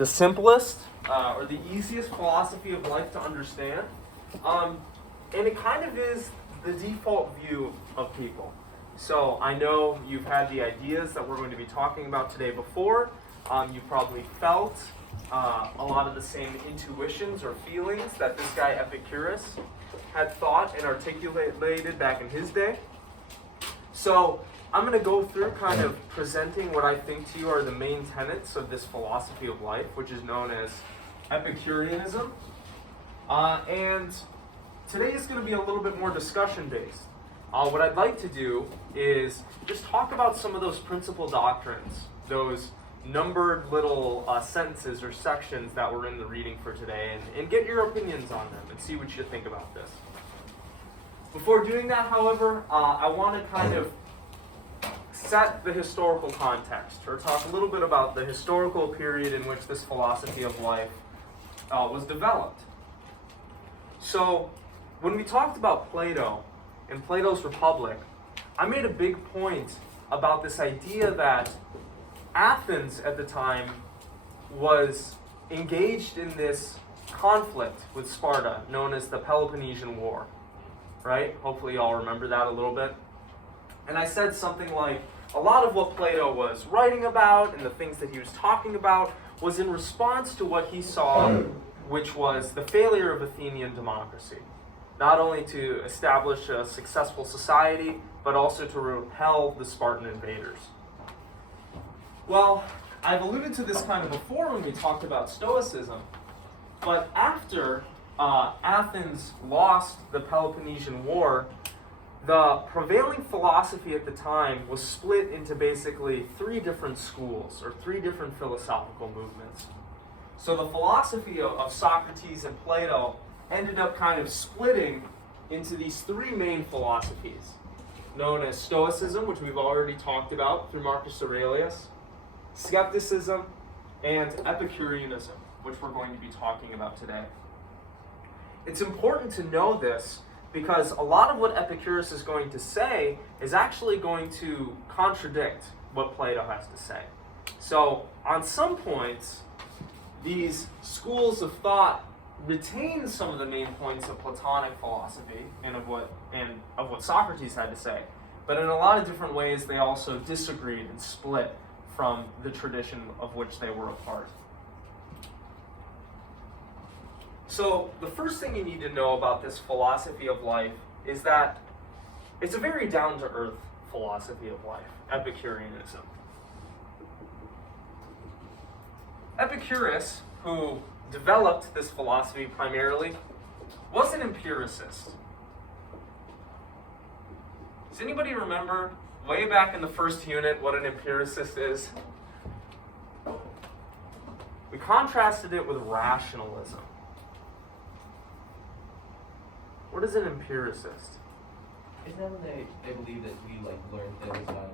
the simplest or the easiest philosophy of life to understand. And it kind of is the default view of people. So I know you've had the ideas that we're going to be talking about today before. You probably felt a lot of the same intuitions or feelings that this guy Epicurus had thought and articulated back in his day. So I'm going to go through kind of presenting what I think to you are the main tenets of this philosophy of life, which is known as Epicureanism. And today is going to be a little bit more discussion-based. What I'd like to do is just talk about some of those principal doctrines, those numbered little sentences or sections that were in the reading for today, and get your opinions on them and see what you think about this. Before doing that, however, I want to kind of set the historical context, or talk a little bit about the historical period in which this philosophy of life was developed. So, when we talked about Plato and Plato's Republic, I made a big point about this idea that Athens at the time was engaged in this conflict with Sparta, known as the Peloponnesian War, right? Hopefully you all remember that a little bit. And I said something like, a lot of what Plato was writing about and the things that he was talking about was in response to what he saw, which was the failure of Athenian democracy. Not only to establish a successful society, but also to repel the Spartan invaders. Well, I've alluded to this kind of before when we talked about Stoicism, but after Athens lost the Peloponnesian War, the prevailing philosophy at the time was split into basically three different schools, or three different philosophical movements. So the philosophy of Socrates and Plato ended up kind of splitting into these three main philosophies, known as Stoicism, which we've already talked about through Marcus Aurelius, Skepticism, and Epicureanism, which we're going to be talking about today. It's important to know this because a lot of what Epicurus is going to say is actually going to contradict what Plato has to say. So, on some points, these schools of thought retain some of the main points of Platonic philosophy and of what Socrates had to say, but in a lot of different ways they also disagreed and split from the tradition of which they were a part. So the first thing you need to know about this philosophy of life is that it's a very down-to-earth philosophy of life, Epicureanism. Epicurus, who developed this philosophy primarily, was an empiricist. Does anybody remember way back in the first unit what an empiricist is? We contrasted it with rationalism. What is an empiricist? Isn't that when they believe that we learn things by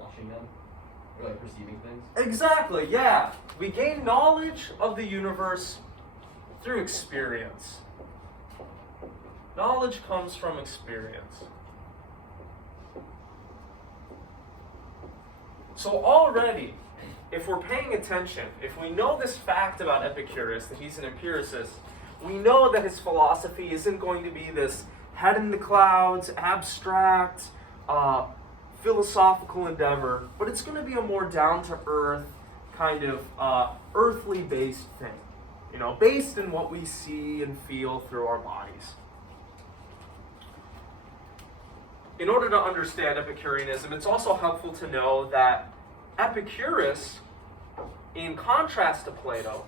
watching them? Or perceiving things? Exactly, yeah. We gain knowledge of the universe through experience. Knowledge comes from experience. So already, if we're paying attention, if we know this fact about Epicurus, that he's an empiricist, we know that his philosophy isn't going to be this head in the clouds, abstract, philosophical endeavor, but it's going to be a more down-to-earth, kind of earthly-based thing, based in what we see and feel through our bodies. In order to understand Epicureanism, it's also helpful to know that Epicurus, in contrast to Plato,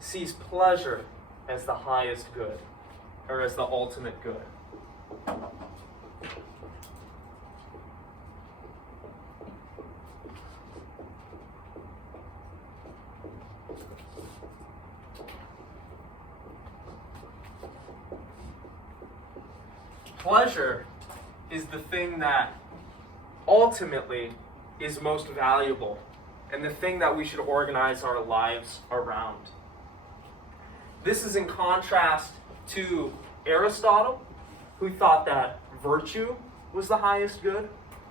sees pleasure as the highest good, or as the ultimate good. Pleasure is the thing that ultimately is most valuable and the thing that we should organize our lives around. This is in contrast to Aristotle, who thought that virtue was the highest good,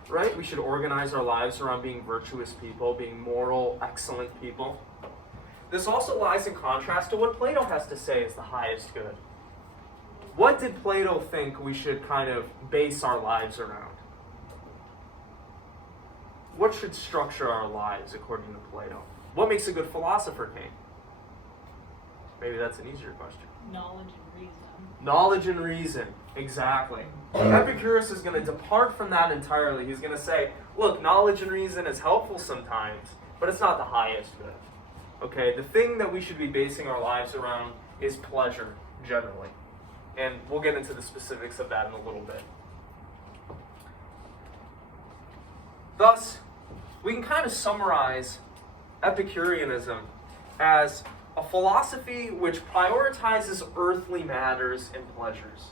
right? We should organize our lives around being virtuous people, being moral, excellent people. this also lies in contrast to what Plato has to say is the highest good. What did Plato think we should kind of base our lives around? What should structure our lives according to Plato? What makes a good philosopher, Kane? Maybe that's an easier question. Knowledge and reason. Knowledge and reason, exactly. Epicurus is going to depart from that entirely. He's going to say, look, knowledge and reason is helpful sometimes, but it's not the highest good. Okay, the thing that we should be basing our lives around is pleasure, generally. And we'll get into the specifics of that in a little bit. Thus, we can kind of summarize Epicureanism as a philosophy which prioritizes earthly matters and pleasures.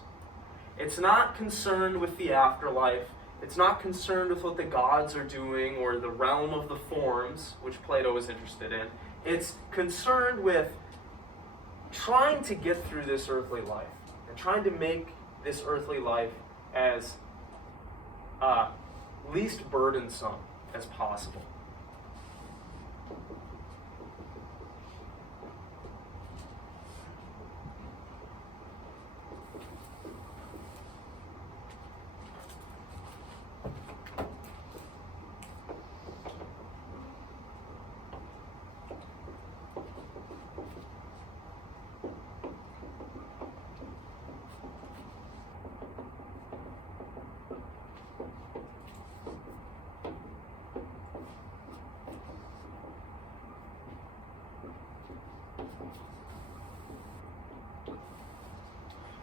It's not concerned with the afterlife. It's not concerned with what the gods are doing or the realm of the forms, which Plato is interested in. It's concerned with trying to get through this earthly life and trying to make this earthly life as least burdensome as possible.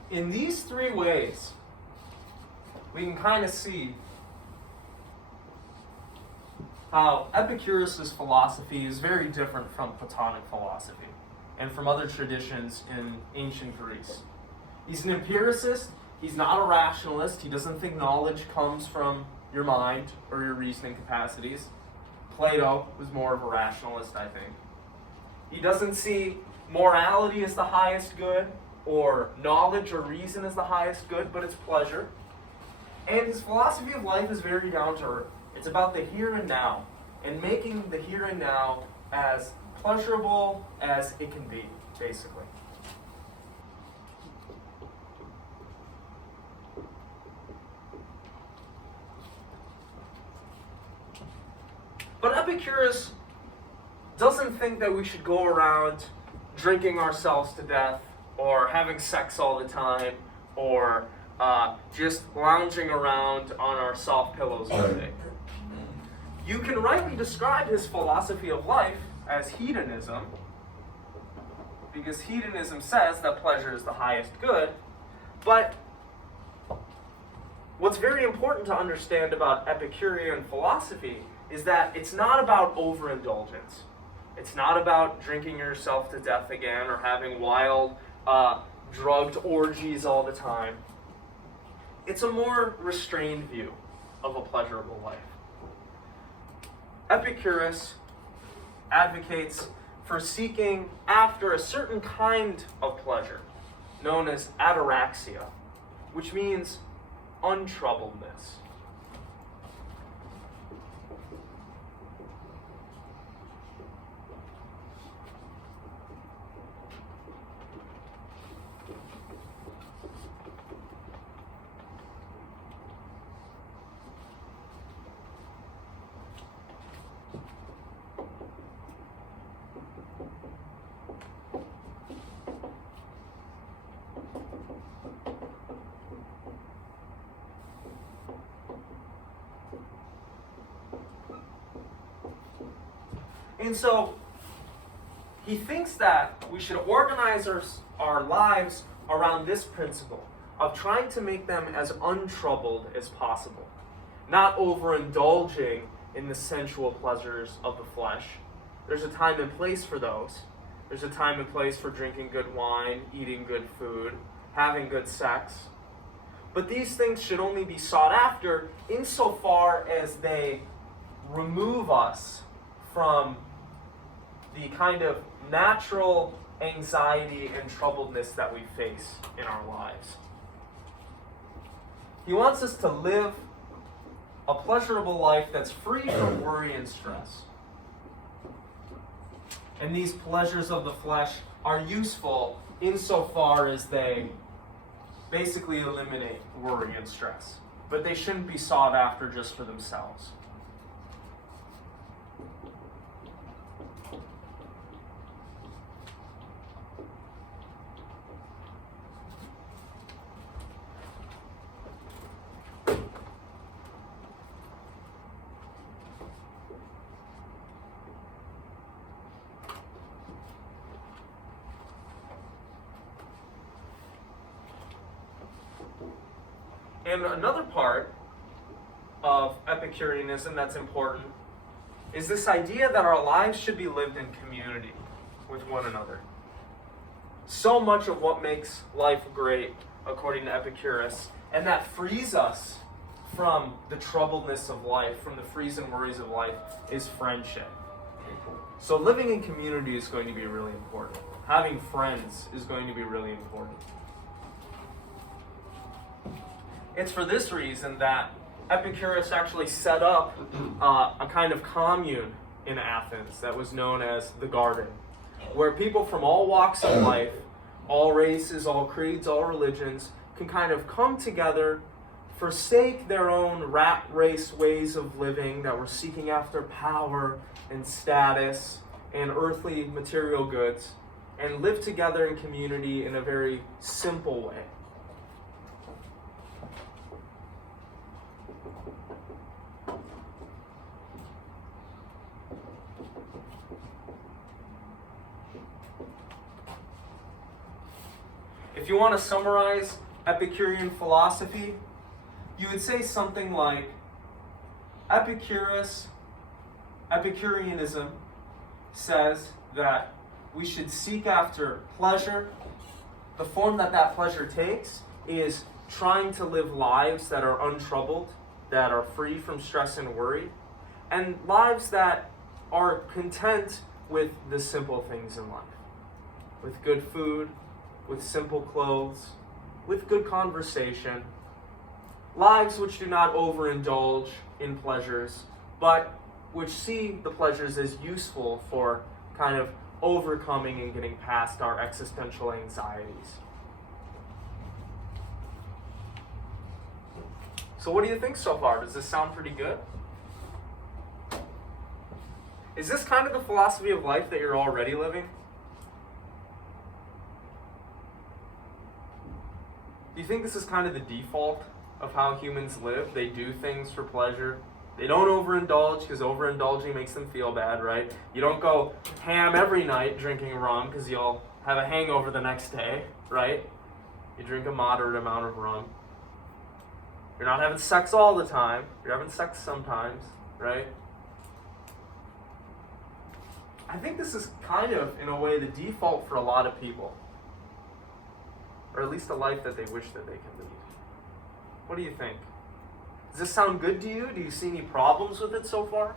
In these three ways, we can kind of see how Epicurus' philosophy is very different from Platonic philosophy and from other traditions in ancient Greece. He's an empiricist. He's not a rationalist. He doesn't think knowledge comes from your mind or your reasoning capacities. Plato was more of a rationalist, I think. He doesn't see morality as the highest good, or knowledge or reason as the highest good, but it's pleasure. And his philosophy of life is very down to earth. It's about the here and now, and making the here and now as pleasurable as it can be, basically. But Epicurus doesn't think that we should go around drinking ourselves to death, or having sex all the time, or just lounging around on our soft pillows all day. You can rightly describe his philosophy of life as hedonism, because hedonism says that pleasure is the highest good, but what's very important to understand about Epicurean philosophy is that it's not about overindulgence. It's not about drinking yourself to death again or having wild drugged orgies all the time. It's a more restrained view of a pleasurable life. Epicurus advocates for seeking after a certain kind of pleasure, known as ataraxia, which means untroubledness. And so he thinks that we should organize our lives around this principle of trying to make them as untroubled as possible, not overindulging in the sensual pleasures of the flesh. There's a time and place for those. There's a time and place for drinking good wine, eating good food, having good sex. But these things should only be sought after insofar as they remove us from the kind of natural anxiety and troubledness that we face in our lives. He wants us to live a pleasurable life that's free from worry and stress. And these pleasures of the flesh are useful insofar as they basically eliminate worry and stress. But they shouldn't be sought after just for themselves. And another part of Epicureanism that's important is this idea that our lives should be lived in community with one another. So much of what makes life great, according to Epicurus, and that frees us from the troubledness of life, from the frees and worries of life, is friendship. So living in community is going to be really important. Having friends is going to be really important. It's for this reason that Epicurus actually set up a kind of commune in Athens that was known as the Garden, where people from all walks of life, all races, all creeds, all religions, can kind of come together, forsake their own rat race ways of living that were seeking after power and status and earthly material goods, and live together in community in a very simple way. If you want to summarize Epicurean philosophy, you would say something like, Epicureanism says that we should seek after pleasure. The form that pleasure takes is trying to live lives that are untroubled, that are free from stress and worry, and lives that are content with the simple things in life, with good food, with simple clothes, with good conversation, lives which do not overindulge in pleasures, but which see the pleasures as useful for kind of overcoming and getting past our existential anxieties. So what do you think so far? Does this sound pretty good? Is this kind of the philosophy of life that you're already living? Do you think this is kind of the default of how humans live? They do things for pleasure. They don't overindulge because overindulging makes them feel bad, right? You don't go ham every night drinking rum because you'll have a hangover the next day, right? You drink a moderate amount of rum. You're not having sex all the time. You're having sex sometimes, right? I think this is kind of, in a way, the default for a lot of people. Or at least a life that they wish that they could lead. What do you think? Does this sound good to you? Do you see any problems with it so far?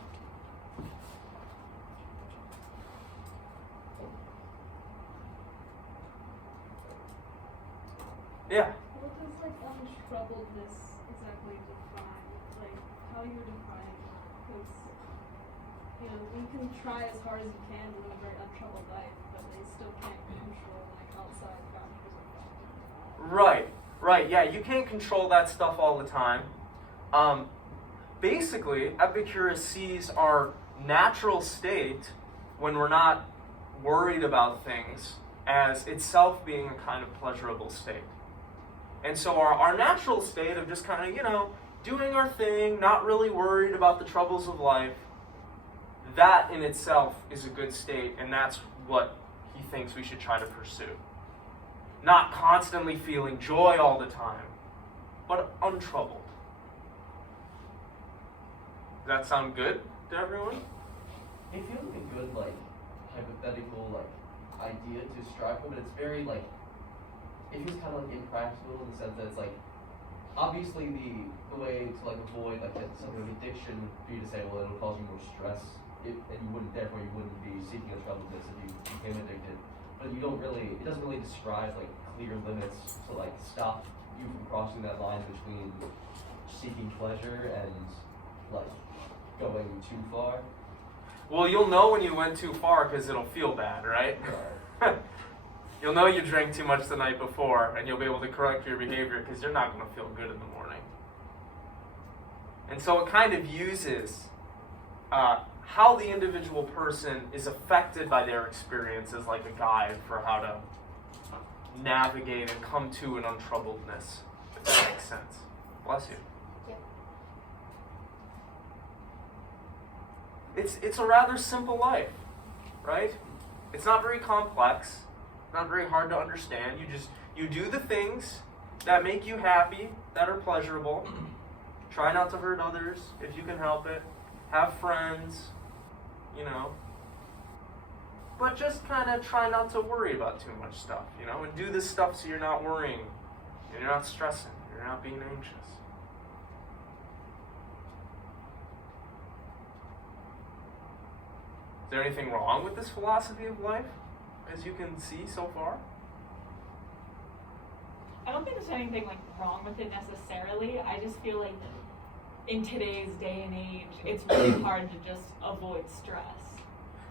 Yeah. What does untroubledness exactly define? Like how you define it? Because you can try as hard as you can to live a very untroubled life, but they still can't control outside boundaries of God. Right. Yeah, you can't control that stuff all the time. Basically, Epicurus sees our natural state when we're not worried about things as itself being a kind of pleasurable state. And so our natural state of just kind of, doing our thing, not really worried about the troubles of life, that in itself is a good state, and that's what he thinks we should try to pursue. Not constantly feeling joy all the time, but untroubled. Does that sound good to everyone? It feels like a good, hypothetical, idea to strive for, but it's very, it feels kind of, impractical in the sense that it's, obviously the way to, avoid, something like addiction, for you to say, well, it'll cause you more stress, and you wouldn't be seeking a troubledness if you became addicted. But it doesn't really describe, clear limits to, stop you from crossing that line between seeking pleasure and, going too far. Well, you'll know when you went too far because it'll feel bad, right? You'll know you drank too much the night before, and you'll be able to correct your behavior because you're not going to feel good in the morning. And so it kind of uses how the individual person is affected by their experience as like a guide for how to navigate and come to an untroubledness, if that makes sense. Bless you. It's a rather simple life, right? It's not very complex, not very hard to understand. You do the things that make you happy, that are pleasurable. Try not to hurt others if you can help it. Have friends, But just kind of try not to worry about too much stuff, and do this stuff so you're not worrying, and you're not stressing, you're not being anxious. Is there anything wrong with this philosophy of life, as you can see so far? I don't think there's anything wrong with it necessarily. I just feel like in today's day and age, it's really hard to just avoid stress.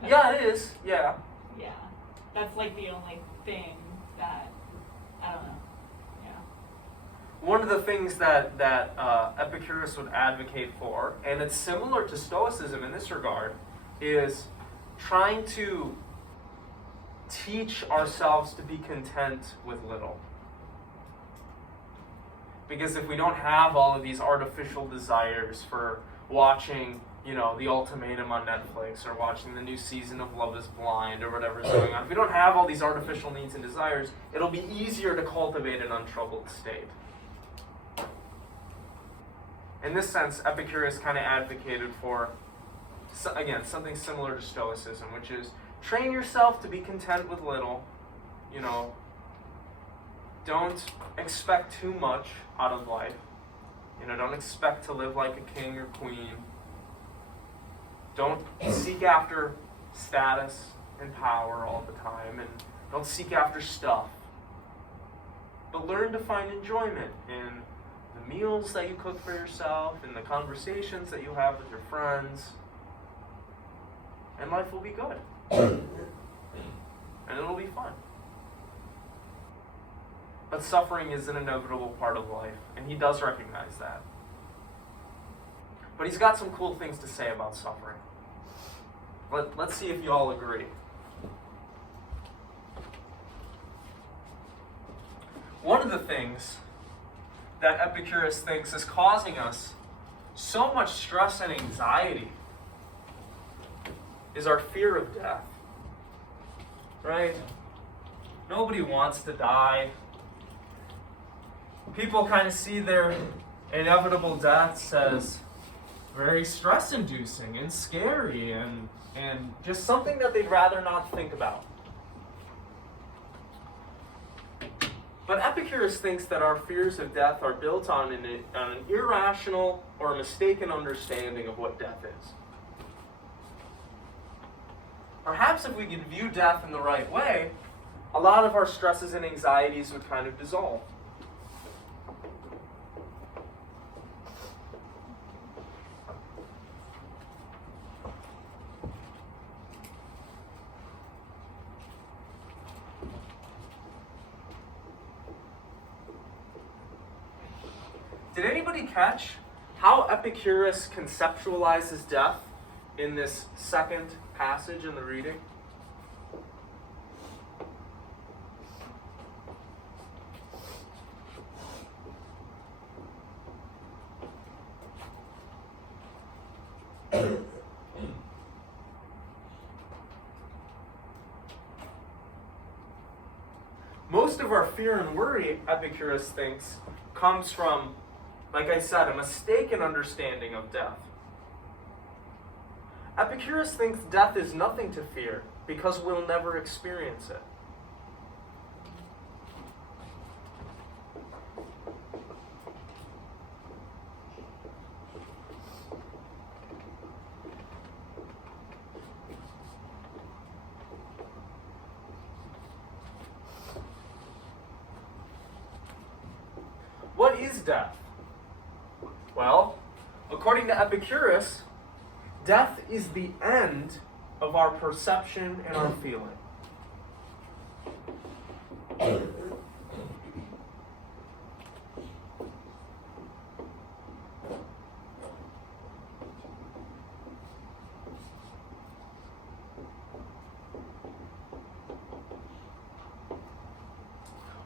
Yeah, it is. Yeah. Yeah. That's the only thing that, I don't know. Yeah. One of the things that Epicurus would advocate for, and it's similar to Stoicism in this regard, is trying to teach ourselves to be content with little. Because if we don't have all of these artificial desires for watching, The Ultimatum on Netflix, or watching the new season of Love is Blind, or whatever's going on, if we don't have all these artificial needs and desires, it'll be easier to cultivate an untroubled state. In this sense, Epicurus kind of advocated for, again, something similar to Stoicism, which is train yourself to be content with little. Don't expect too much out of life. Don't expect to live like a king or queen. Don't seek after status and power all the time, and don't seek after stuff. But learn to find enjoyment in the meals that you cook for yourself, in the conversations that you have with your friends, and life will be good. And it'll be fun. But suffering is an inevitable part of life, and he does recognize that. But he's got some cool things to say about suffering. Let's see if you all agree. One of the things that Epicurus thinks is causing us so much stress and anxiety is our fear of death. Right? Nobody wants to die. People kind of see their inevitable deaths as very stress-inducing and scary and just something that they'd rather not think about. But Epicurus thinks that our fears of death are built on an irrational or mistaken understanding of what death is. Perhaps if we could view death in the right way, a lot of our stresses and anxieties would kind of dissolve. Did anybody catch how Epicurus conceptualizes death in this second passage in the reading? Most of our fear and worry, Epicurus thinks, comes from, like I said, a mistaken understanding of death. Epicurus thinks death is nothing to fear because we'll never experience it. What is death? Well, according to Epicurus, death is the end of our perception and our feeling.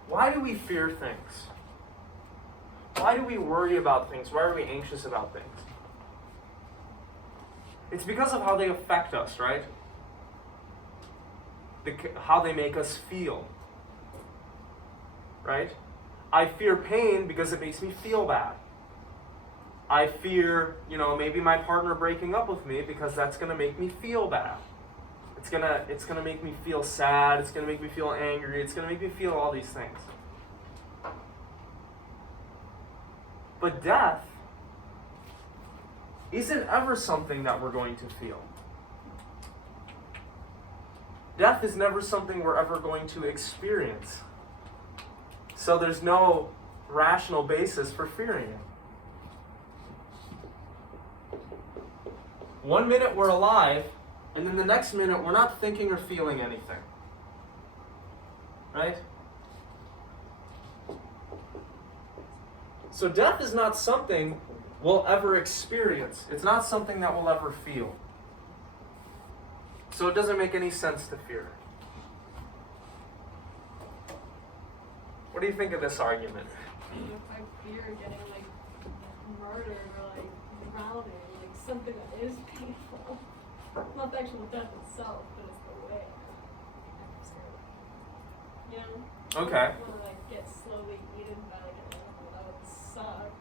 Why do we fear things? Why do we worry about things? Why are we anxious about things? It's because of how they affect us, right? How they make us feel. Right? I fear pain because it makes me feel bad. I fear, maybe my partner breaking up with me because that's going to make me feel bad. It's gonna make me feel sad. It's gonna make me feel angry. It's gonna make me feel all these things. But death isn't ever something that we're going to feel. Death is never something we're ever going to experience. So there's no rational basis for fearing it. 1 minute we're alive, and then the next minute we're not thinking or feeling anything. Right? So death is not something we'll ever experience. It's not something that we'll ever feel. So it doesn't make any sense to fear it. What do you think of this argument? If I fear getting murdered or drowning, something that is painful. Not the actual death itself, but it's the way I'm scared. Okay. I want to get slowly eaten by an animal. That would suck.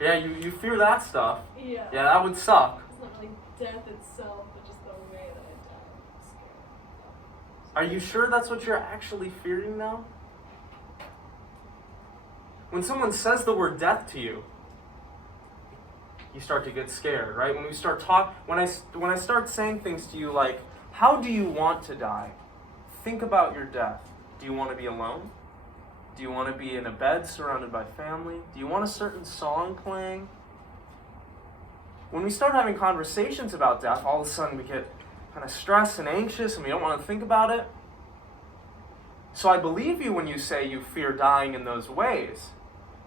Yeah, you fear that stuff. Yeah. Yeah, that would suck. It's not really death itself, but just the way that I die. I'm scared. Are you sure that's what you're actually fearing now? When someone says the word death to you, you start to get scared, right? When I start saying things to you like, how do you want to die? Think about your death. Do you want to be alone? Do you want to be in a bed surrounded by family? Do you want a certain song playing? When we start having conversations about death, all of a sudden we get kind of stressed and anxious and we don't want to think about it. So I believe you when you say you fear dying in those ways.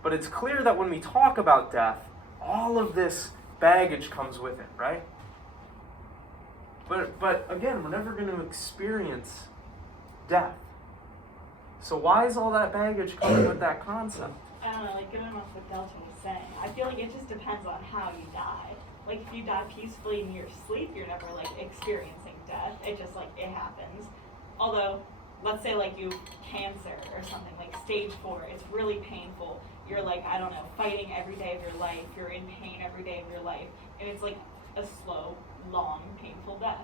But it's clear that when we talk about death, all of this baggage comes with it, right? But again, we're never going to experience death. So why is all that baggage coming with that concept? I don't know, going off what Delton was saying, I feel like it just depends on how you die. If you die peacefully in your sleep, you're never experiencing death. It just it happens. Although, let's say you have cancer or something, stage 4, it's really painful. You're I don't know, fighting every day of your life. You're in pain every day of your life. And it's a slow, long, painful death.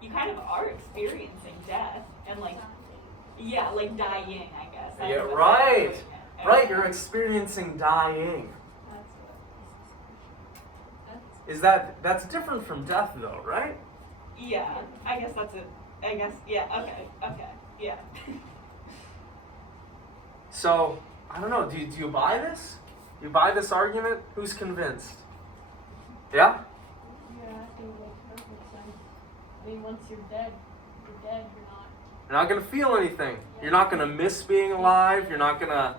You kind of are experiencing death and yeah, dying, I guess. That's Yeah, what right. I'm Right, you're experiencing dying. That's different from death though, right? Yeah, I guess that's it. I guess, yeah, okay, yeah. So, I don't know, do you buy this? You buy this argument? Who's convinced? Yeah? Yeah, I think that makes sense. I mean, once you're dead, you're not. You're not gonna feel anything. You're not gonna miss being alive. You're not gonna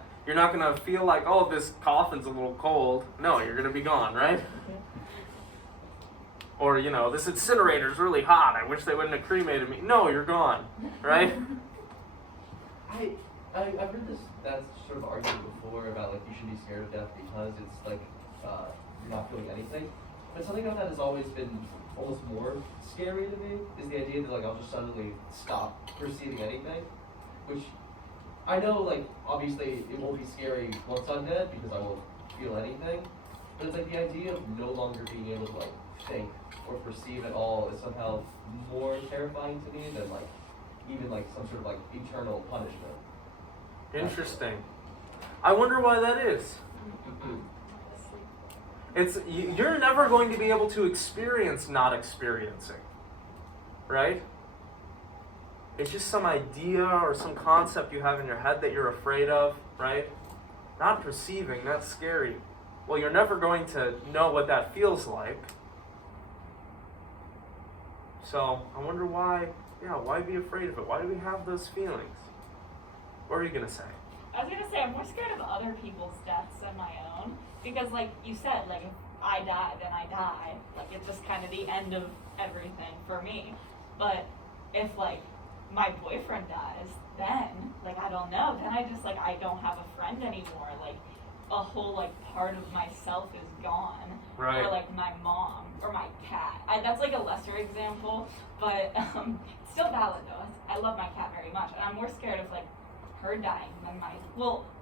feel like, oh, this coffin's a little cold. No, you're gonna be gone, right? Or, this incinerator's really hot. I wish they wouldn't have cremated me. No, you're gone, right? I've heard that sort of argument before about you should be scared of death because it's you're not feeling anything. But something about that has always been almost more scary to me is the idea that I'll just suddenly stop perceiving anything, which I know obviously it won't be scary once I'm dead because I won't feel anything. But it's the idea of no longer being able to think or perceive at all is somehow more terrifying to me than even some sort of eternal punishment. Interesting. I wonder why that is. You're never going to be able to experience not experiencing, right? It's just some idea or some concept you have in your head that you're afraid of, right? Not perceiving, that's scary. Well, you're never going to know what that feels like. So I wonder why be afraid of it? Why do we have those feelings? What are you going to say? I was gonna say, I'm more scared of other people's deaths than my own. Because, like you said, like, if I die, then I die. Like, it's just kind of the end of everything for me. But if, like, my boyfriend dies, then, like, I don't know. Then I just, like, I don't have a friend anymore. Like, a whole, like, part of myself is gone. Right. Or, like, my mom or my cat. That's, like, a lesser example. But, still valid, though. I love my cat very much. And I'm more scared of, like, her dying than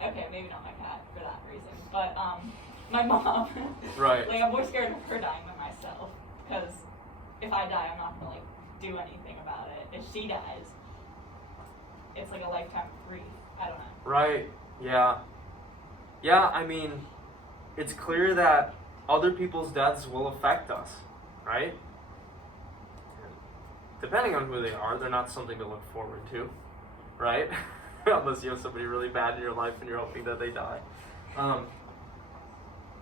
okay, maybe not my cat for that reason, but my mom. Right. Like, I'm more scared of her dying than myself, because if I die, I'm not gonna like do anything about it. If she dies, it's like a lifetime of grief. I don't know. Right. Yeah. Yeah. I mean, it's clear that other people's deaths will affect us, right? Depending on who they are, they're not something to look forward to, right? Unless you have somebody really bad in your life and you're hoping that they die.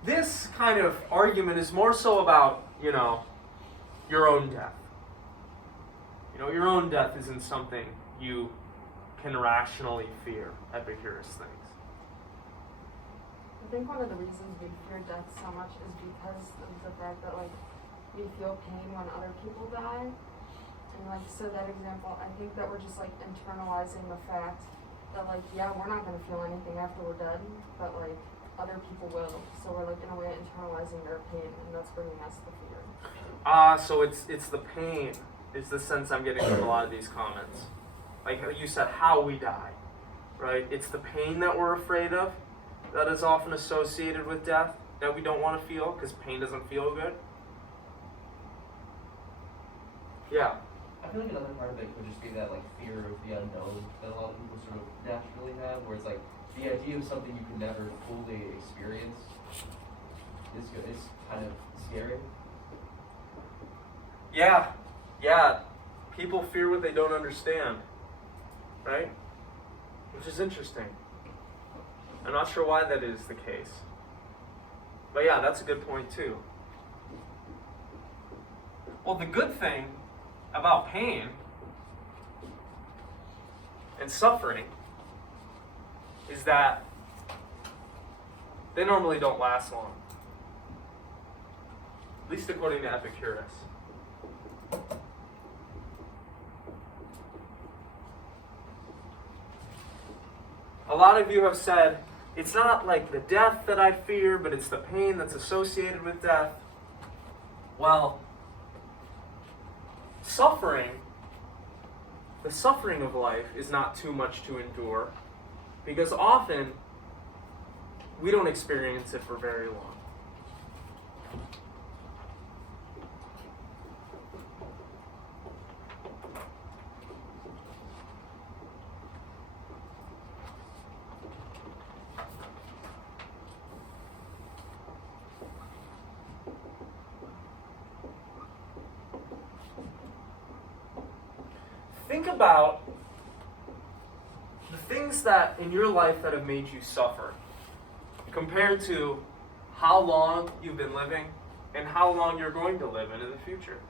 This kind of argument is more so about, your own death. Your own death isn't something you can rationally fear, Epicurus thinks. I think one of the reasons we fear death so much is because of the fact that, like, we feel pain when other people die. And, like, so that example, I think that we're just, like, internalizing the fact that, like, yeah, we're not going to feel anything after we're dead, but, like, other people will. So we're, like, in a way internalizing their pain, and that's bringing us the fear. So it's the pain is the sense I'm getting from a lot of these comments. Like you said, how we die, right? It's the pain that we're afraid of that is often associated with death that we don't want to feel because pain doesn't feel good. Yeah. I feel like another part of it could just be that like fear of the unknown that a lot of people sort of naturally have, where it's like the idea of something you can never fully experience is kind of scary. Yeah. People fear what they don't understand, right? Which is interesting. I'm not sure why that is the case. But yeah, that's a good point too. Well, the good thing about pain and suffering is that they normally don't last long. At least according to Epicurus. A lot of you have said, it's not like the death that I fear, but it's the pain that's associated with death. Well, the suffering of life is not too much to endure, because often we don't experience it for very long. Think about the things that in your life that have made you suffer compared to how long you've been living and how long you're going to live in the future.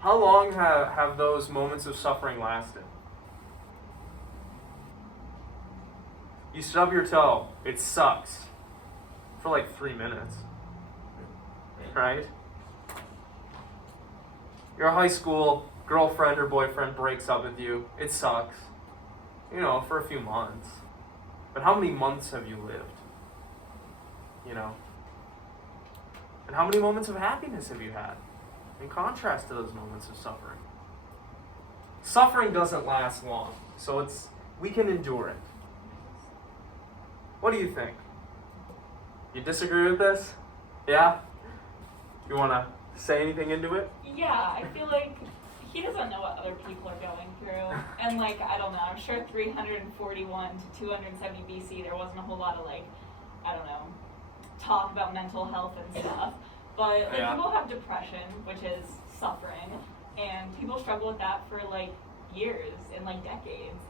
How long have those moments of suffering lasted? You stub your toe, it sucks for like 3 minutes, right? Your high school girlfriend or boyfriend breaks up with you. It sucks. For a few months. But how many months have you lived? And how many moments of happiness have you had? In contrast to those moments of suffering. Suffering doesn't last long. So we can endure it. What do you think? You disagree with this? Yeah? You want to say anything into it? Yeah, I feel like he doesn't know what other people are going through. And, like, I don't know, I'm sure 341 to 270 BC, there wasn't a whole lot of, like, I don't know, talk about mental health and stuff. But, like, people have depression, which is suffering, and people struggle with that for, like, years and, like, decades.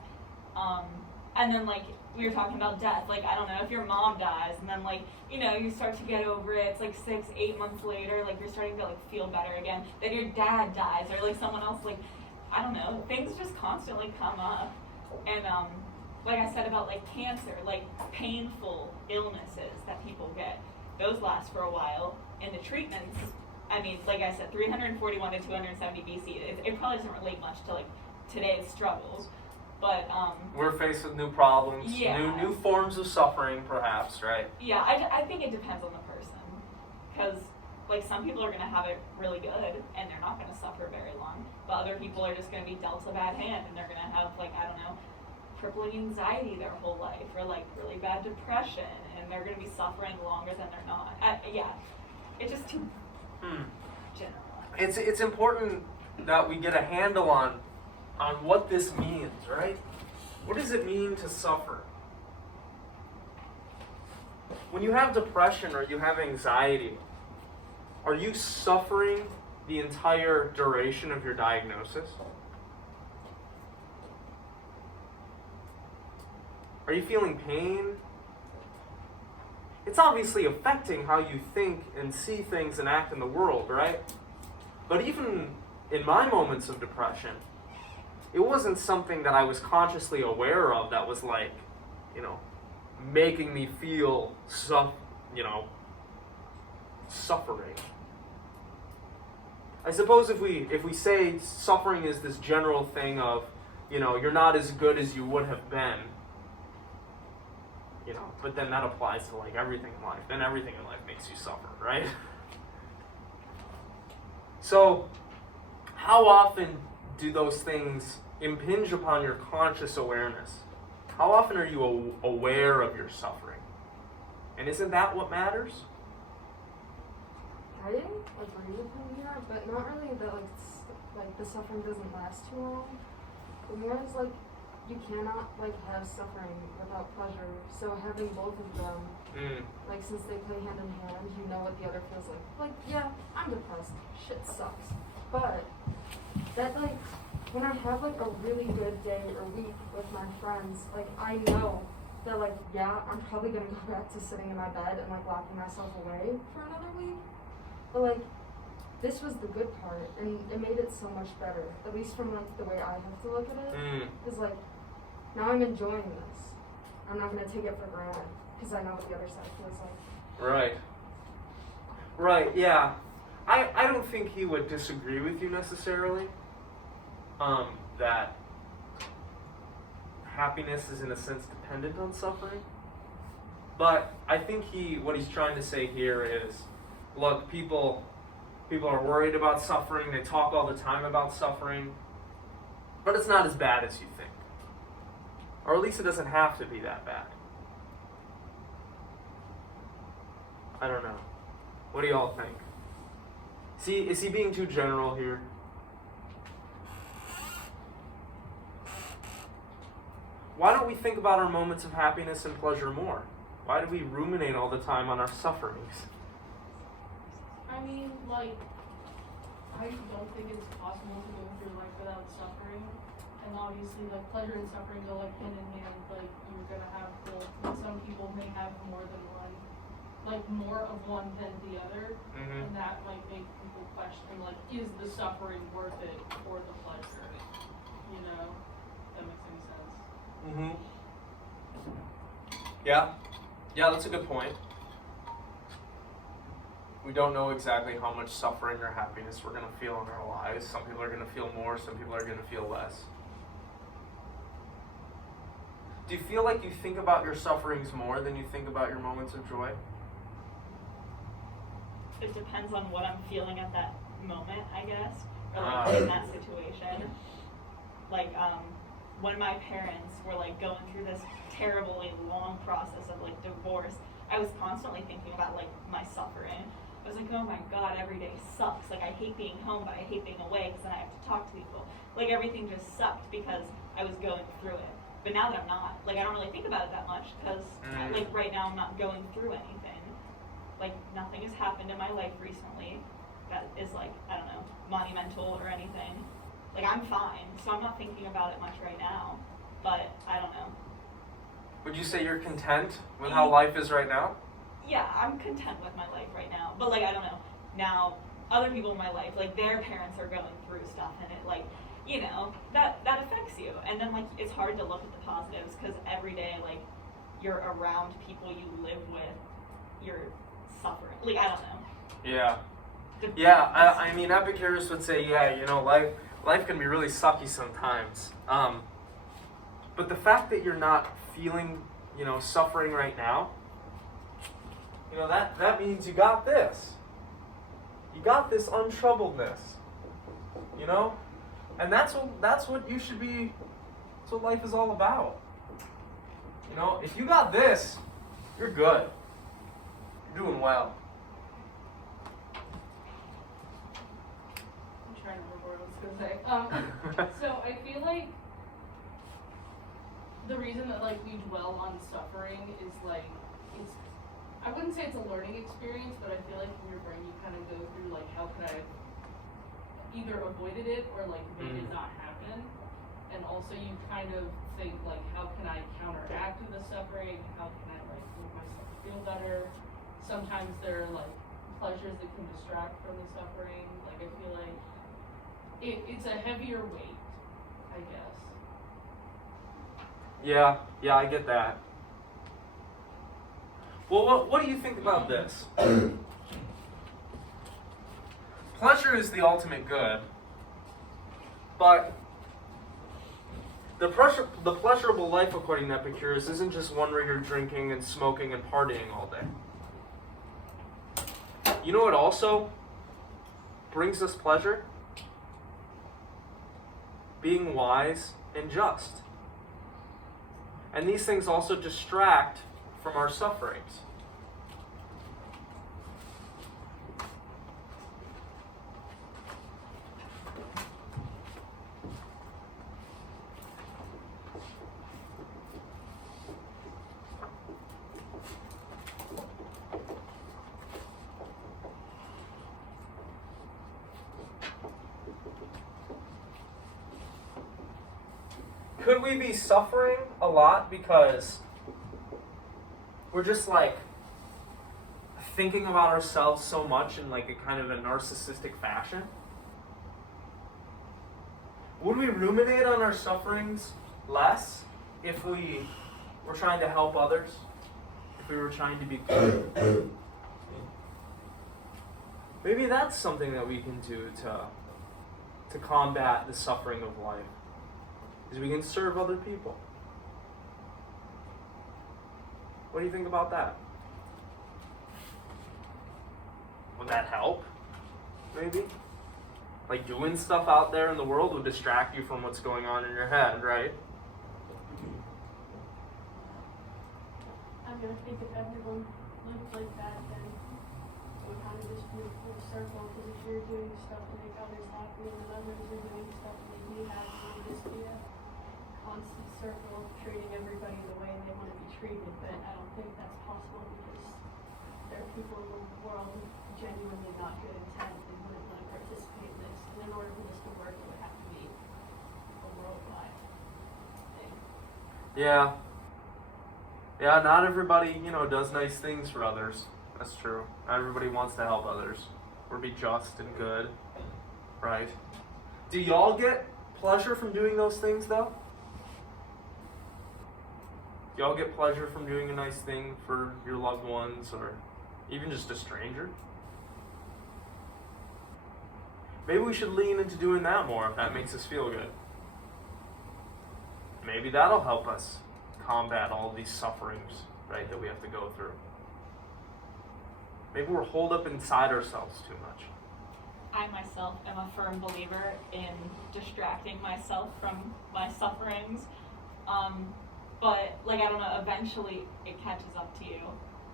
And then like we were talking about death, like I don't know, if your mom dies and then like, you know, you start to get over it, it's like 6-8 months later, like you're starting to like feel better again. Then your dad dies or like someone else, like I don't know, things just constantly come up. And like I said about like cancer, like painful illnesses that people get, those last for a while. And the treatments, I mean, like I said, 341 to 270 BC, it probably doesn't relate much to like today's struggles. But we're faced with new problems, yeah. new forms of suffering, perhaps, right? Yeah, I think it depends on the person, because like some people are gonna have it really good and they're not gonna suffer very long, but other people are just gonna be dealt a bad hand and they're gonna have like I don't know, crippling anxiety their whole life or like really bad depression and they're gonna be suffering longer than they're not. Yeah, it's just too general. It's important that we get a handle on what this means, right? What does it mean to suffer? When you have depression or you have anxiety, are you suffering the entire duration of your diagnosis? Are you feeling pain? It's obviously affecting how you think and see things and act in the world, right? But even in my moments of depression, it wasn't something that I was consciously aware of that was like, you know, making me feel suffering. I suppose if we say suffering is this general thing of, you know, you're not as good as you would have been, you know, but then that applies to like everything in life. Then everything in life makes you suffer, right? So, how often do those things impinge upon your conscious awareness? How often are you aware of your suffering? And isn't that what matters? I agree with him here, but not really that like the suffering doesn't last too long. But more is like you cannot like have suffering without pleasure. So having both of them, like since they play hand in hand, you know what the other feels like. Like yeah, I'm depressed. Shit sucks. But that like when I have like a really good day or week with my friends, like I know that like yeah, I'm probably gonna go back to sitting in my bed and like locking myself away for another week. But like this was the good part and it made it so much better. At least from like the way I have to look at it. Is like now I'm enjoying this. I'm not gonna take it for granted because I know what the other side feels like. Right, yeah. I don't think he would disagree with you necessarily. That happiness is in a sense dependent on suffering. But I think what he's trying to say here is, look, people are worried about suffering, they talk all the time about suffering, but it's not as bad as you think. Or at least it doesn't have to be that bad. I don't know. What do y'all think? Is he being too general here? Why don't we think about our moments of happiness and pleasure more? Why do we ruminate all the time on our sufferings? I mean, like, I don't think it's possible to go through life without suffering. And obviously, like, pleasure and suffering go, like, hand in hand. Like, you're gonna have both. And some people may have more than one. Like, more of one than the other. Mm-hmm. And that might make people question, like, is the suffering worth it for the pleasure? You know? If that makes any sense. Mm-hmm. Yeah, that's a good point. We don't know exactly how much suffering or happiness we're going to feel in our lives. Some people are going to feel more, some people are going to feel less. Do you feel like you think about your sufferings more than you think about your moments of joy? It depends on what I'm feeling at that moment, I guess, or like in that situation. Like, when my parents were like going through this terribly long process of like divorce, I was constantly thinking about like my suffering. I was like, oh my god, every day sucks. Like I hate being home, but I hate being away because then I have to talk to people. Like everything just sucked because I was going through it. But now that I'm not, like I don't really think about it that much because like right now I'm not going through anything. Like nothing has happened in my life recently that is like, I don't know, monumental or anything. Like I'm fine, so I'm not thinking about it much right now. But I don't know. Would you say you're content with how life is right now? Yeah, I'm content with my life right now. But like, I don't know. Now, other people in my life, like their parents are going through stuff, and it like, you know, that affects you. And then like, it's hard to look at the positives because every day, like, you're around people you live with, you're suffering. Like, I don't know. Yeah. Yeah, I mean, Epicurus would say, yeah, you know, life can be really sucky sometimes. But the fact that you're not feeling, you know, suffering right now, you know, that means you got this. You got this untroubledness. You know? And that's what you should be, that's what life is all about. You know, if you got this, you're good. You're doing well. I'm trying to remember what I was gonna say. So I feel like the reason that like we dwell on suffering is like it's, I wouldn't say it's a learning experience, but I feel like in your brain you kind of go through like, how could I either avoided it or like make it not happen, and also you kind of think like, how can I counteract the suffering? How can I like make myself feel better? Sometimes there are like pleasures that can distract from the suffering. Like I feel like it's a heavier weight, I guess. Yeah, I get that. Well, what do you think about this? Pleasure is the ultimate good, but the pleasurable life, according to Epicurus, isn't just one where you're drinking and smoking and partying all day. You know what also brings us pleasure? Being wise and just. And these things also distract from our sufferings. Could we be suffering a lot because we're just like thinking about ourselves so much in like a kind of a narcissistic fashion? Would we ruminate on our sufferings less if we were trying to help others? If we were trying to be good? Maybe that's something that we can do to combat the suffering of life. Is we can serve other people. What do you think about that? Would that help? Maybe? Like doing stuff out there in the world would distract you from what's going on in your head, right? I'm gonna think if everyone lived like that, then it would kind of just be a full circle, because if you're doing stuff to make others happy and then others are doing stuff to make you happy, it would just be a constant circle of treating everybody the way they want to be treated. But I don't think that's possible because there are people in the world with genuinely not good intent and wouldn't want to participate in this. And in order for this to work, it would have to be a worldwide thing. Yeah. Yeah, not everybody, does nice things for others. That's true. Not everybody wants to help others or be just and good, right? Do y'all get pleasure from doing those things, though? Do y'all get pleasure from doing a nice thing for your loved ones or even just a stranger? Maybe we should lean into doing that more if that makes us feel good. Maybe that'll help us combat all these sufferings, right, that we have to go through. Maybe we're holed up inside ourselves too much. I myself am a firm believer in distracting myself from my sufferings. But, I don't know, eventually it catches up to you.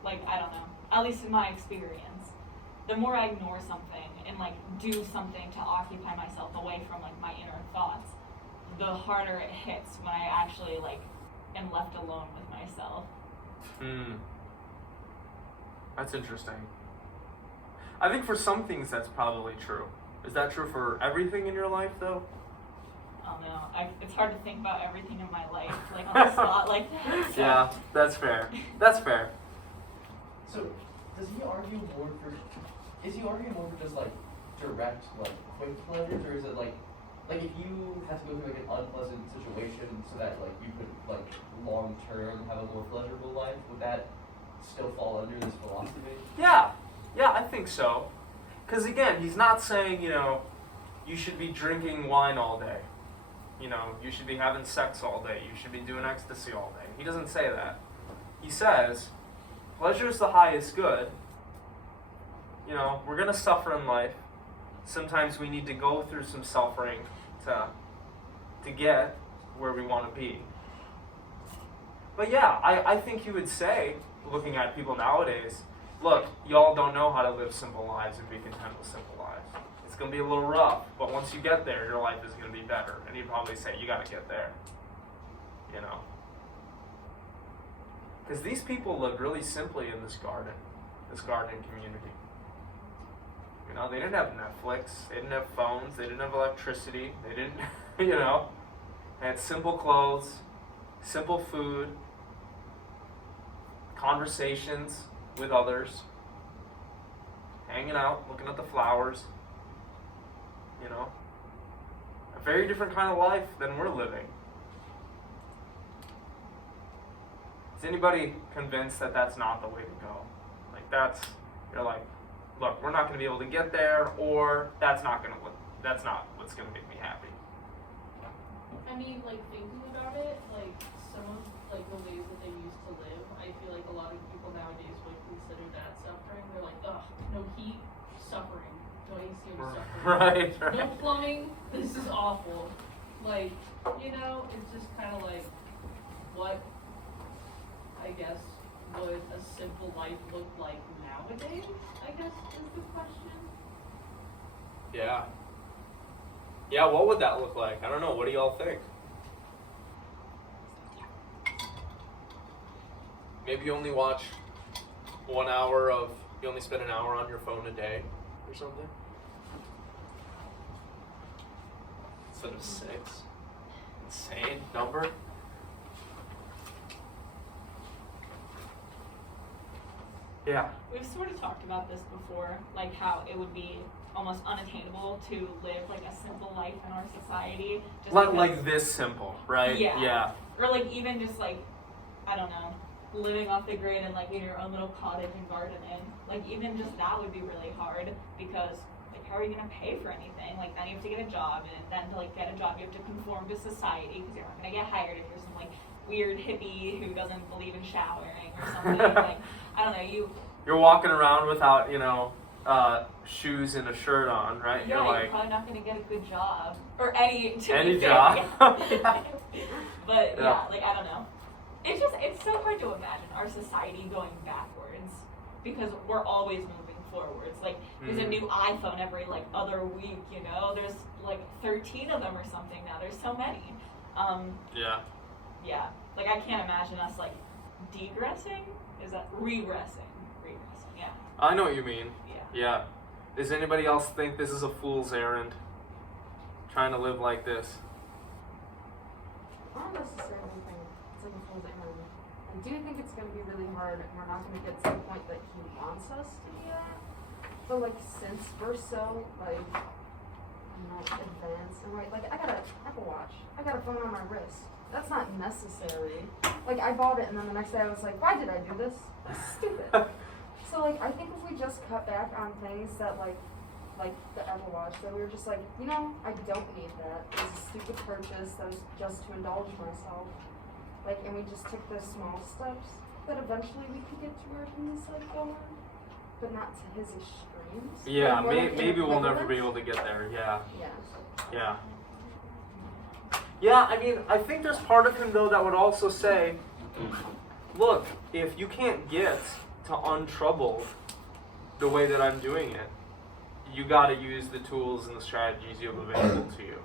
I don't know, at least in my experience. The more I ignore something and, do something to occupy myself away from, my inner thoughts, the harder it hits when I actually, am left alone with myself. That's interesting. I think for some things that's probably true. Is that true for everything in your life, though? I don't know. It's hard to think about everything in my life like on the spot like that. So. Yeah, that's fair. That's fair. So, does he argue more for? Is he arguing more for just like direct, like quick pleasures, or is it like if you had to go through like an unpleasant situation so that like you could like long term have a more pleasurable life, would that still fall under this philosophy? Yeah, I think so. Because again, he's not saying, you should be drinking wine all day. You should be having sex all day. You should be doing ecstasy all day. He doesn't say that. He says, pleasure is the highest good. We're going to suffer in life. Sometimes we need to go through some suffering to get where we want to be. But yeah, I think he would say, looking at people nowadays, look, y'all don't know how to live simple lives and be content with simple lives. It's going to be a little rough, but once you get there, your life is going to be better. And he'd probably say, you got to get there. Because these people lived really simply in this garden community. They didn't have Netflix, they didn't have phones, they didn't have electricity, they didn't, they had simple clothes, simple food, conversations with others, hanging out, looking at the flowers, a very different kind of life than we're living. Is anybody convinced that that's not the way to go? You're like, look, we're not going to be able to get there, or that's not what's going to make me happy. I mean, like, thinking about it, like, some of, like, the ways that they used to live, I feel like a lot of people nowadays would consider that suffering. They're like, ugh, no heat, suffering. No AC, suffering. Right. No plumbing, this is awful. Like, it's just kind of like, what, I guess, would a simple life look like nowadays, I guess, is the question. Yeah. Yeah, what would that look like? I don't know. What do y'all think? Maybe you only watch you only spend an hour on your phone a day or something? Instead of 6. Insane number. Yeah. We've sort of talked about this before, like how it would be almost unattainable to live like a simple life in our society. Just Like this simple, right? Yeah. Or like even just like, I don't know, living off the grid and like in your own little cottage and garden in. Like even just that would be really hard because like how are you going to pay for anything? Like then you have to get a job, and then to like get a job you have to conform to society because you're not going to get hired if you're some like weird hippie who doesn't believe in showering or something. Like I don't know, you're walking around without, shoes and a shirt on, right? Yeah, you're you're probably not going to get a good job or any job. Yeah. But Yeah. like I don't know. It's so hard to imagine our society going backwards because we're always moving forwards. Like there's a new iPhone every like other week, There's like 13 of them or something now. There's so many. Yeah. Like I can't imagine us like degressing. Is that regressing? Regressing, yeah. I know what you mean. Yeah. Does anybody else think this is a fool's errand? Trying to live like this? I don't necessarily think it's like a fool's errand. I do think it's going to be really hard, and we're not going to get to the point that he wants us to be at. But like, since we're so like, advanced and like I got an Apple Watch, I got a phone on my wrist. That's not necessary. Like I bought it, and then the next day I was like, why did I do this? That's stupid. So like, I think if we just cut back on things that like the Apple Watch, that we were just like, I don't need that. It was a stupid purchase that was just to indulge myself. Like, and we just took the small steps that eventually we could get to where he's like going, but not to his extremes. Yeah, Like, maybe we'll never be able to get there. Yeah. Yeah. Yeah, I mean, I think there's part of him, though, that would also say, look, if you can't get to untroubled the way that I'm doing it, you got to use the tools and the strategies you have available to you.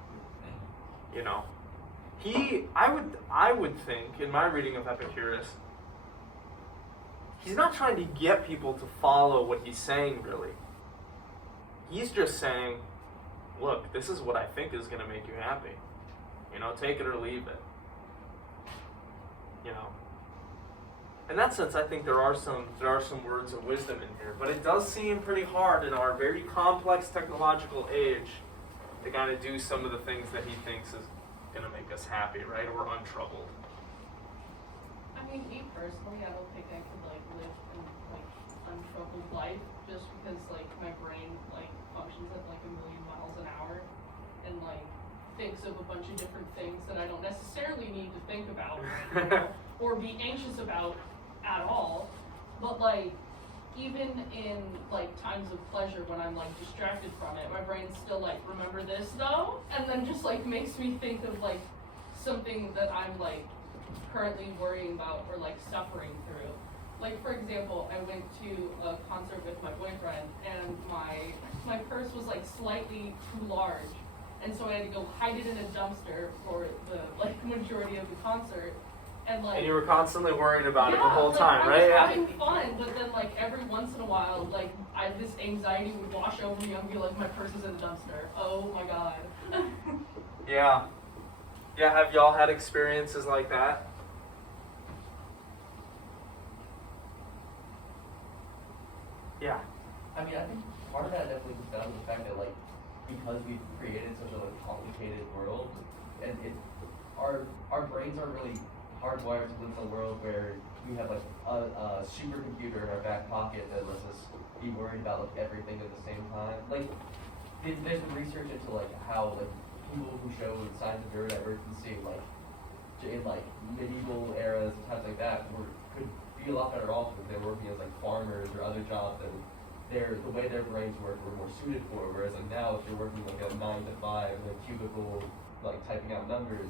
I would think, in my reading of Epicurus, he's not trying to get people to follow what he's saying, really. He's just saying, look, this is what I think is going to make you happy. You know, take it or leave it. You know. In that sense, I think there are some words of wisdom in here, but it does seem pretty hard in our very complex technological age to kind of do some of the things that he thinks is going to make us happy, right? Or untroubled. I mean, me personally, I don't think I could like live an like untroubled life just because like my brain like functions at like 1,000,000 miles an hour and like thinks of a bunch of different things that I don't necessarily need to think about or be anxious about at all. But like even in like times of pleasure when I'm like distracted from it, my brain's still like, remember this though? And then just like makes me think of like something that I'm like currently worrying about or like suffering through. Like for example, I went to a concert with my boyfriend and my purse was like slightly too large. And so I had to go hide it in a dumpster for the like majority of the concert. And like, And you were constantly worried about it the whole like, time, I right? was Yeah. having fun, but then like every once in a while, like this anxiety would wash over me. I'd be like, my purse is in the dumpster. Oh my god. Yeah. Yeah, have y'all had experiences like that? Yeah. I mean, I think part of that definitely comes down to the fact that, like, because we've created such a like complicated world, and our brains aren't really hardwired to live in a world where we have like a supercomputer in our back pocket that lets us be worried about like everything at the same time. Like, there's been research into like how like people who show signs of neurodivergency like in like medieval eras and times like that could be a lot better off if they're working as like farmers or other jobs that the way their brains work were more suited for. Whereas like now, if you're working like a 9 to 5 in a cubicle, like typing out numbers,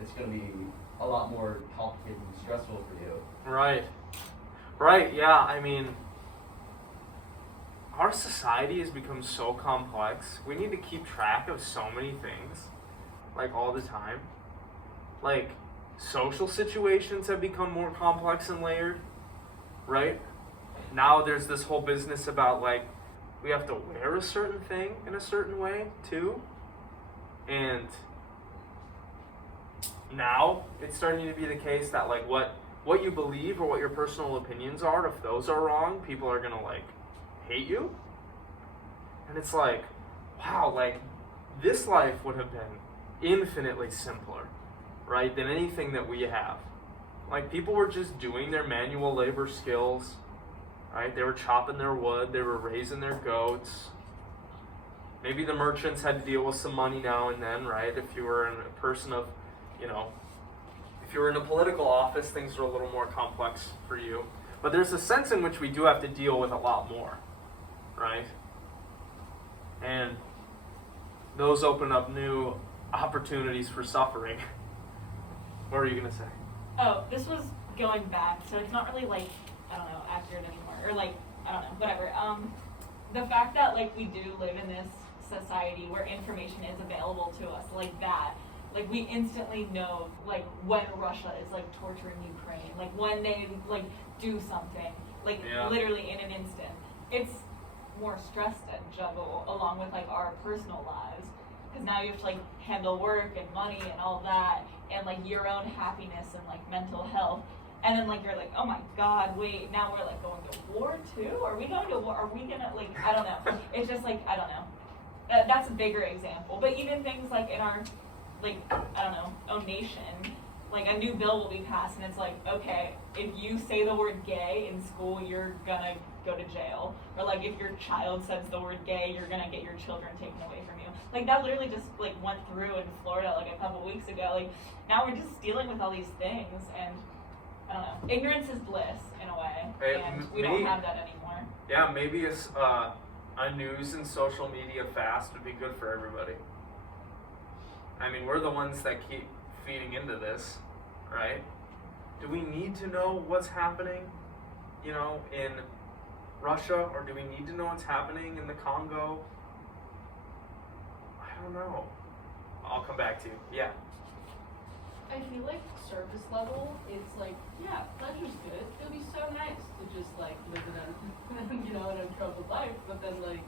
it's going to be a lot more complicated and stressful for you. Right. Right, yeah. I mean, our society has become so complex. We need to keep track of so many things, like all the time. Like, social situations have become more complex and layered, right? Now there's this whole business about like, we have to wear a certain thing in a certain way too. And now it's starting to be the case that like what you believe or what your personal opinions are, if those are wrong, people are gonna like hate you. And it's like, wow, like this life would have been infinitely simpler, right, than anything that we have. Like people were just doing their manual labor skills, right? They were chopping their wood, they were raising their goats. Maybe the merchants had to deal with some money now and then, right? If you were a person of, you know, if you were in a political office, things are a little more complex for you. But there's a sense in which we do have to deal with a lot more, right? And those open up new opportunities for suffering. What are you going to say? Oh, this was going back, so it's not really like, I don't know, accurate anymore, or like, I don't know, whatever. The fact that like we do live in this society where information is available to us like that, like we instantly know like when Russia is like torturing Ukraine, like when they like do something, like literally in an instant. It's more stress to juggle along with like our personal lives, because now you have to like handle work and money and all that, and like your own happiness and like mental health. And then like you're like, oh my god, wait, now we're like going to war too? Are we going to war? Are we gonna like, I don't know. It's just like, I don't know. That's a bigger example. But even things like in our, like, I don't know, own nation, like a new bill will be passed and it's like, okay, if you say the word gay in school, you're gonna go to jail. Or like if your child says the word gay, you're gonna get your children taken away from you. Like that literally just like went through in Florida like a couple weeks ago. Like now we're just dealing with all these things, and I don't know. Ignorance is bliss in a way, and we don't have that anymore. Yeah, maybe a news and social media fast would be good for everybody. I mean, we're the ones that keep feeding into this, right? Do we need to know what's happening, you know, in Russia, or do we need to know what's happening in the Congo? I don't know. I'll come back to you. Yeah. I feel like surface level, it's like, yeah, pleasure's good. It'll be so nice to just like live in a, you know, an untroubled life. But then like,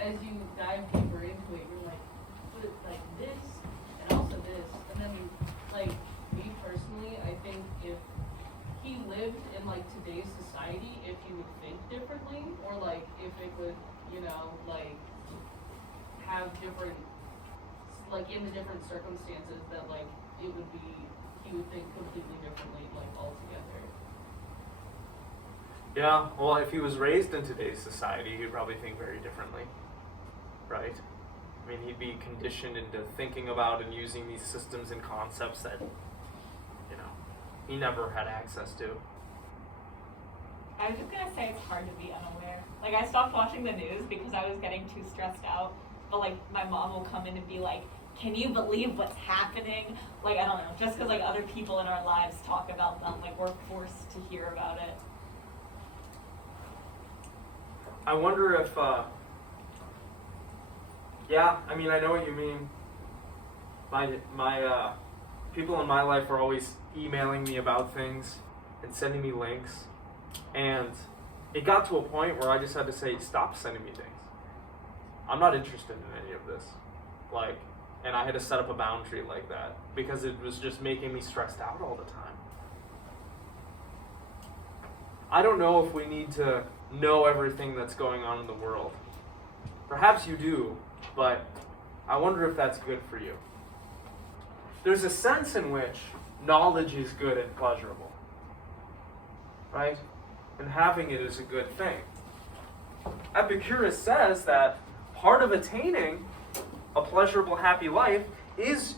as you dive deeper into it, you're like, but like this, and also this. And then, like, me personally, I think if he lived in, like, today's society, if he would think differently, or, like, if it would, you know, like, have different, like, in the different circumstances that, like, it would be, he would think completely differently, like, altogether. Yeah, well, if he was raised in today's society, he'd probably think very differently, right? I mean, he'd be conditioned into thinking about and using these systems and concepts that, you know, he never had access to. I was just gonna say it's hard to be unaware. Like, I stopped watching the news because I was getting too stressed out. But, like, my mom will come in and be like, can you believe what's happening? Like, I don't know, just because, like, other people in our lives talk about them, like, we're forced to hear about it. I wonder if, yeah, I mean, I know what you mean. My people in my life are always emailing me about things and sending me links. And it got to a point where I just had to say, stop sending me things. I'm not interested in any of this. Like, and I had to set up a boundary like that because it was just making me stressed out all the time. I don't know if we need to know everything that's going on in the world. Perhaps you do, but I wonder if that's good for you. There's a sense in which knowledge is good and pleasurable, right? And having it is a good thing. Epicurus says that part of attaining a pleasurable, happy life is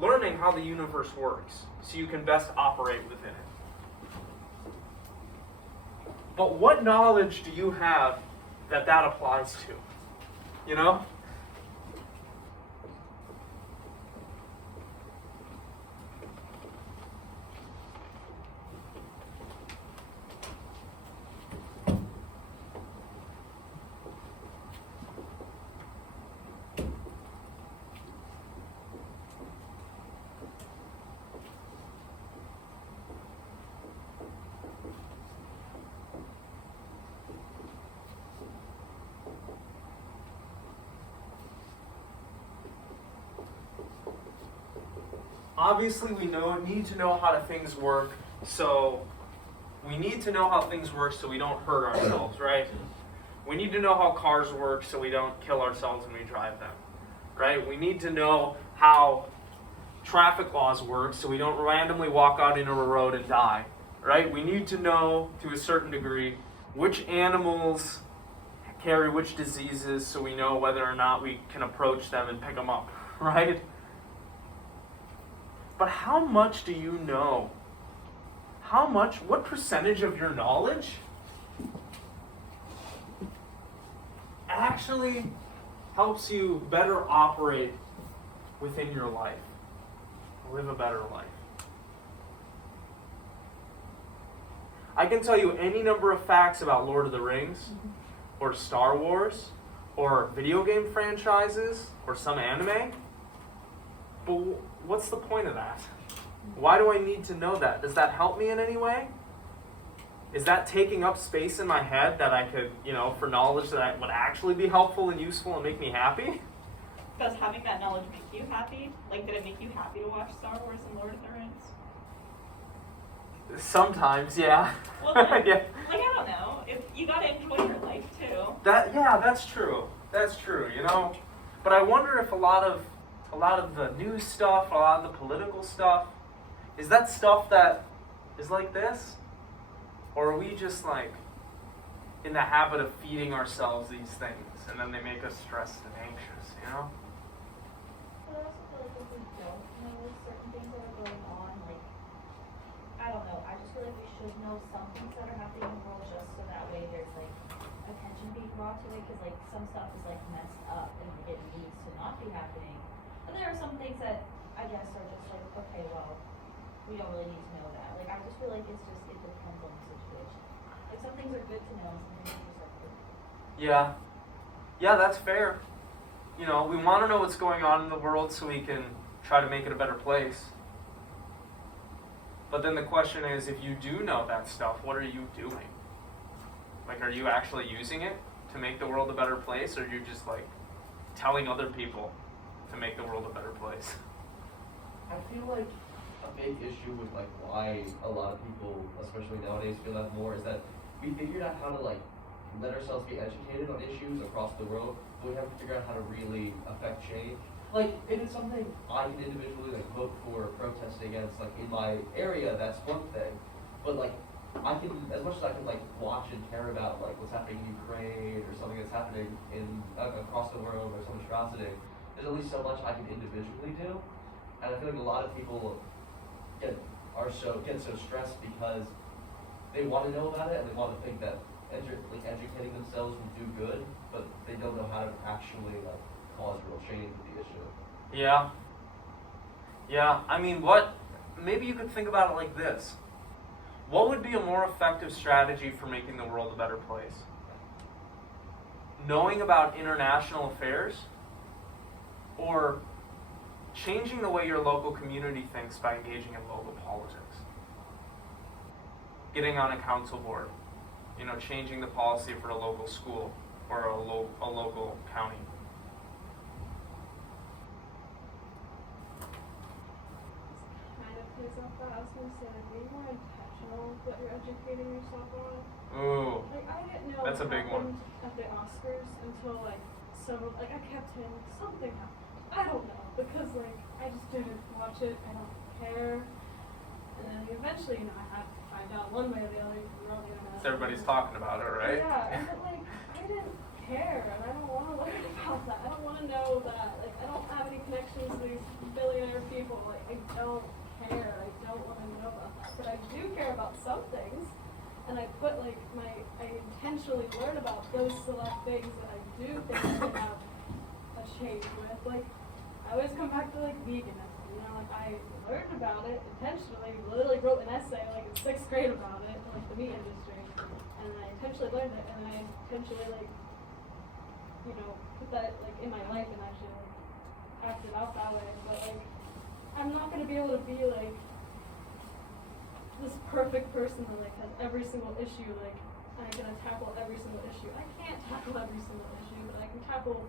learning how the universe works so you can best operate within it. But what knowledge do you have that applies to? You know? Obviously, we need to know how things work, so we need to know how things work so we don't hurt ourselves, right? We need to know how cars work so we don't kill ourselves when we drive them, right? We need to know how traffic laws work so we don't randomly walk out into a road and die, right? We need to know, to a certain degree, which animals carry which diseases so we know whether or not we can approach them and pick them up, right? But how much do you know? What percentage of your knowledge actually helps you better operate within your life, live a better life? I can tell you any number of facts about Lord of the Rings, or Star Wars, or video game franchises, or some anime, but what's the point of that? Why do I need to know that? Does that help me in any way? Is that taking up space in my head that I could, for knowledge that would actually be helpful and useful and make me happy? Does having that knowledge make you happy? Like, did it make you happy to watch Star Wars and Lord of the Rings? Sometimes, yeah. Well, then, yeah. like, I don't know. If you gotta enjoy your life too. That's true. That's true, But I wonder if a lot of the news stuff, a lot of the political stuff, is that stuff that is like this? Or are we just like in the habit of feeding ourselves these things and then they make us stressed and anxious, But I also feel like if we don't know certain things that are going on, like, I don't know, I just feel like we should know some things that are happening in the world just so that way there's, like, attention being brought to it, because, like, some stuff is, like, messed up and it needs to not be happening. But there are some things that, I guess, are just like, okay, well, we don't really need to know that. Like, I just feel like it depends on the situation. Like, some things are good to know, and some things are just like good. Yeah. Yeah, that's fair. We want to know what's going on in the world so we can try to make it a better place. But then the question is, if you do know that stuff, what are you doing? Like, are you actually using it to make the world a better place, or are you just, like, telling other people to make the world a better place? I feel like a big issue with like why a lot of people, especially nowadays, feel that more is that we figured out how to like let ourselves be educated on issues across the world, but we haven't figured out how to really affect change. Like, if it's something I can individually like vote for or protest against, like in my area, that's one thing. But like, I can, as much as I can like watch and care about like what's happening in Ukraine or something that's happening in across the world or some atrocity, there's at least so much I can individually do. And I feel like a lot of people get so stressed because they want to know about it and they want to think that educating themselves will do good, but they don't know how to actually like cause real change with the issue. Yeah. I mean, maybe you could think about it like this. What would be a more effective strategy for making the world a better place? Knowing about international affairs, or changing the way your local community thinks by engaging in local politics? Getting on a council board, changing the policy for a local school or a local county. Kind of plays off that. I was gonna say, like, being more intentional with what you're educating yourself on. Ooh, Like, I didn't know that's a what big one. happened at the Oscars until like I kept hearing something happened. I don't know, because like I just didn't watch it. I don't care. And then eventually, I had to find out one way or the other. You're on the internet. everybody's talking about it, right? Yeah, and like I didn't care, and I don't want to learn about that. I don't want to know that. Like, I don't have any connections to these billionaire people. Like, I don't care. I don't want to know about that. But I do care about some things, and I intentionally learn about those select things that I do think I can have a change with. Like, I always come back to like veganism. Like I learned about it intentionally. Literally wrote an essay like in 6th grade about it, like the meat industry, and I intentionally learned it, and I intentionally put that like in my life and actually like acted out that way. But like, I'm not gonna be able to be like this perfect person that like has every single issue like and I'm gonna tackle every single issue. I can't tackle every single issue, but I can tackle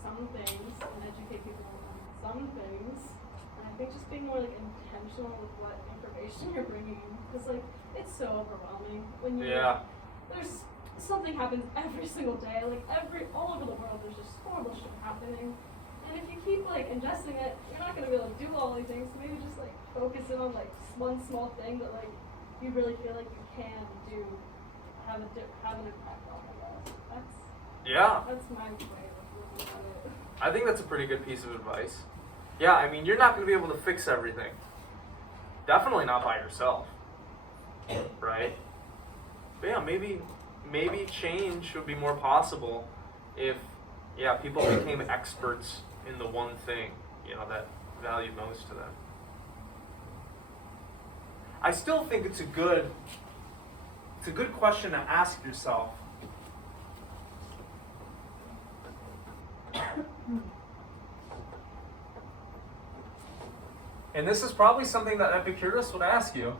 some things and educate people on some things. And I think just being more like intentional with what information you're bringing in, because like it's so overwhelming when you there's something happens every single day, like all over the world. There's just horrible shit happening, and if you keep like ingesting it, you're not gonna be able to do all these things. So maybe just like focus in on like one small thing that like you really feel like you can do, have an impact on. I guess that's my way of looking at it. I think that's a pretty good piece of advice. Yeah, I mean, you're not going to be able to fix everything. Definitely not by yourself, right? But yeah, maybe change would be more possible if, people became experts in the one thing, that valued most to them. I still think it's a good question to ask yourself. And this is probably something that Epicurus would ask you.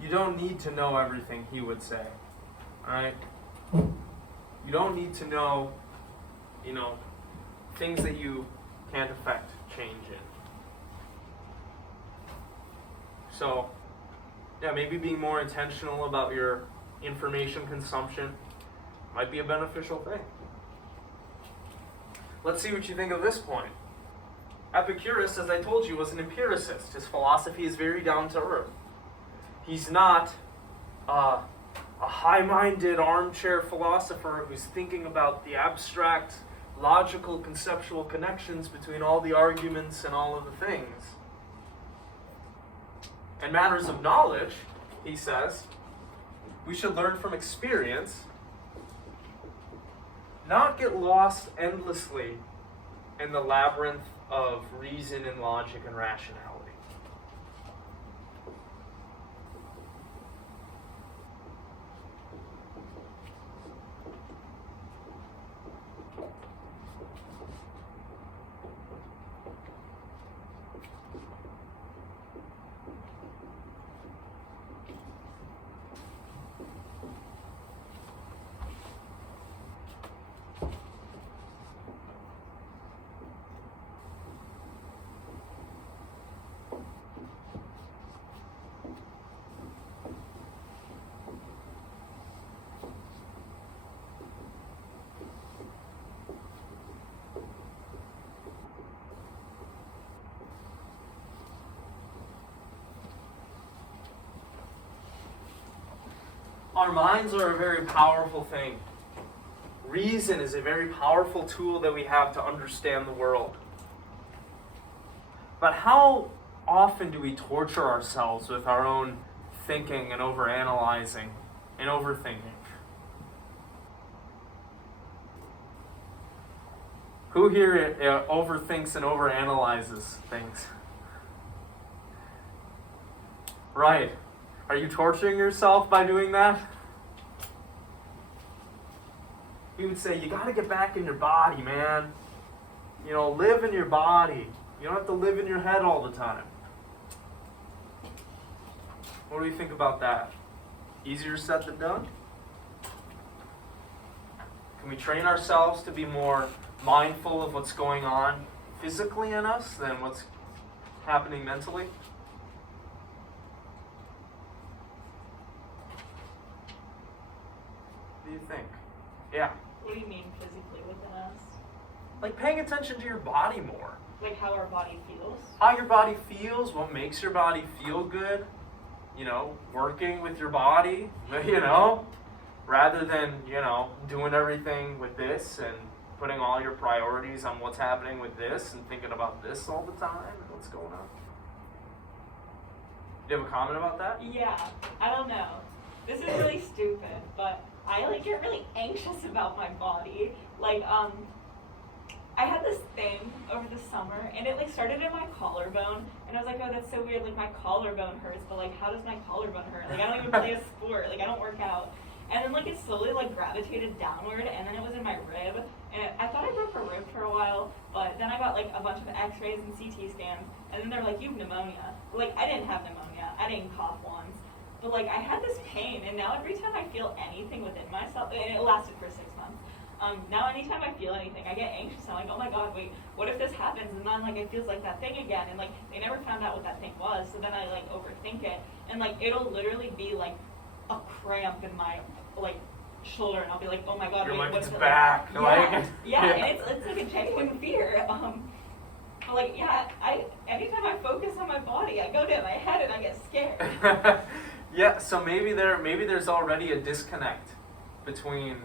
You don't need to know everything, he would say. Alright? You don't need to know, things that you can't affect change in. So, maybe being more intentional about your information consumption might be a beneficial thing. Let's see what you think of this point. Epicurus, as I told you, was an empiricist. His philosophy is very down to earth. He's not a high-minded armchair philosopher who's thinking about the abstract, logical, conceptual connections between all the arguments and all of the things. In matters of knowledge, he says, we should learn from experience, not get lost endlessly in the labyrinth of reason and logic and rationality. our minds are a very powerful thing. Reason is a very powerful tool that we have to understand the world. But how often do we torture ourselves with our own thinking and overanalyzing and overthinking? Who here overthinks and overanalyzes things? Right. Are you torturing yourself by doing that? He would say, you gotta get back in your body, man. You know, live in your body. You don't have to live in your head all the time. What do you think about that? Easier said than done? Can we train ourselves to be more mindful of what's going on physically in us than what's happening mentally? What do you think? Yeah. What do you mean physically within us? Like paying attention to your body more. Like how our body feels? How your body feels, what makes your body feel good. You know, working with your body, you know, rather than, you know, doing everything with this and putting all your priorities on what's happening with this and thinking about this all the time and what's going on. Do you have a comment about that? Yeah, I don't know. This is really stupid, but I like get really anxious about my body. Like, I had this thing over the summer, and it like started in my collarbone, and I was like, oh, that's so weird. Like my collarbone hurts, but like, how does my collarbone hurt? Like I don't even play a sport. Like I don't work out. And then like it slowly like gravitated downward, and then it was in my rib, and I thought I broke a rib for a while, but then I got like a bunch of X-rays and CT scans, and then they're like, you have pneumonia. But, like I didn't have pneumonia. I didn't cough once. But like I had this pain, and now every time I feel anything within myself, and it lasted for 6 months. Now anytime I feel anything, I get anxious. I'm like, oh my god, wait, what if this happens? And then like it feels like that thing again, and like they never found out what that thing was. So then I like overthink it, and like it'll literally be like a cramp in my like shoulder, and I'll be like, oh my god, You're wait, like, what's it's it back. Like? Like, Yeah, and it's like a genuine fear. But like, yeah, anytime I focus on my body, I go to my head and I get scared. Yeah, so maybe there's already a disconnect between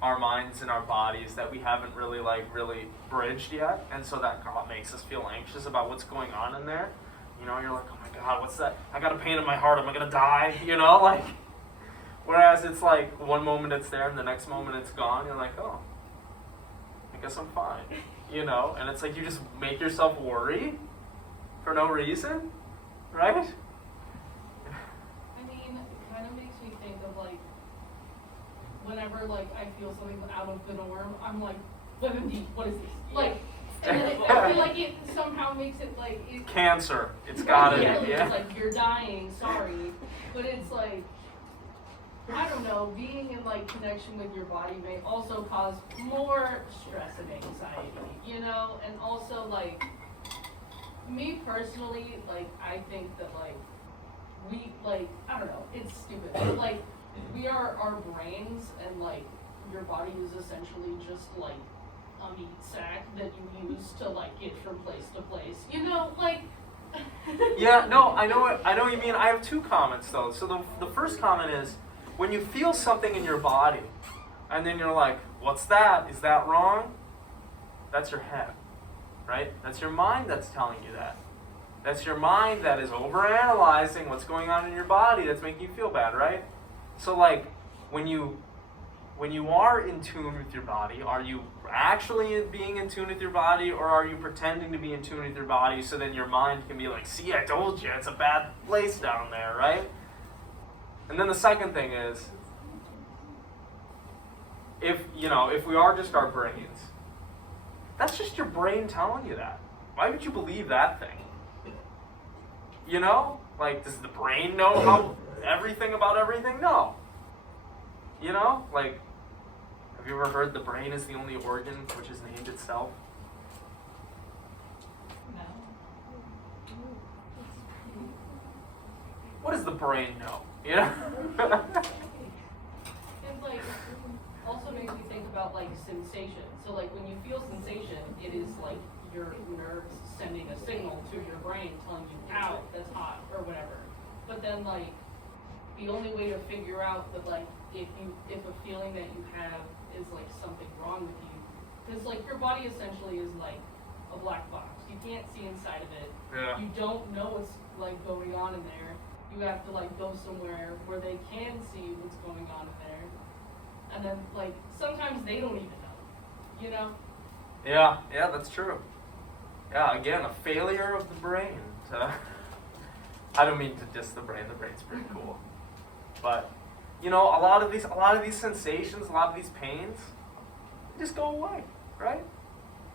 our minds and our bodies that we haven't really bridged yet, and so that makes us feel anxious about what's going on in there. You know, you're like, oh my god, what's that? I got a pain in my heart. Am I gonna die? You know, like. Whereas it's like one moment it's there and the next moment it's gone. You're like, oh, I guess I'm fine. You know, and it's like you just make yourself worry for no reason, right? I mean, it kind of makes me think of like, whenever like I feel something out of the norm, I'm like, what is this? Like, and then I feel like it somehow makes it like it, Cancer. It's got it. It's like you're dying. Sorry, but it's like. I don't know, being in like connection with your body may also cause more stress and anxiety, you know, and also like, me personally, like, I think that like, we, like, I don't know, it's stupid, but like, we are our brains, and like, your body is essentially just like a meat sack that you use to like get from place to place, you know, like. Yeah, no, I know what you mean. I have two comments though. So the first comment is, when you feel something in your body, and then you're like, what's that? Is that wrong? That's your head, right? That's your mind that's telling you that. That's your mind that is overanalyzing what's going on in your body that's making you feel bad, right? So like, when you are in tune with your body, are you actually being in tune with your body, or are you pretending to be in tune with your body so then your mind can be like, see, I told you, it's a bad place down there, right? And then the second thing is, if we are just our brains, that's just your brain telling you that. Why would you believe that thing? You know? Like, does the brain know how everything about everything? No. You know? Like, have you ever heard the brain is the only organ which is named itself? No. What does the brain know? You know? It like also makes me think about like sensation. So like when you feel sensation, it is like your nerves sending a signal to your brain telling you, ow, that's hot, or whatever. But then like the only way to figure out that like if a feeling that you have is like something wrong with you, because like your body essentially is like a black box. You can't see inside of it. Yeah. You don't know what's like going on in there. You have to like go somewhere where they can see what's going on in there. And then like sometimes they don't even know. You know? Yeah, that's true. Yeah, again, a failure of the brain to I don't mean to diss the brain. The brain's pretty cool. But you know, a lot of these sensations, a lot of these pains, they just go away, right?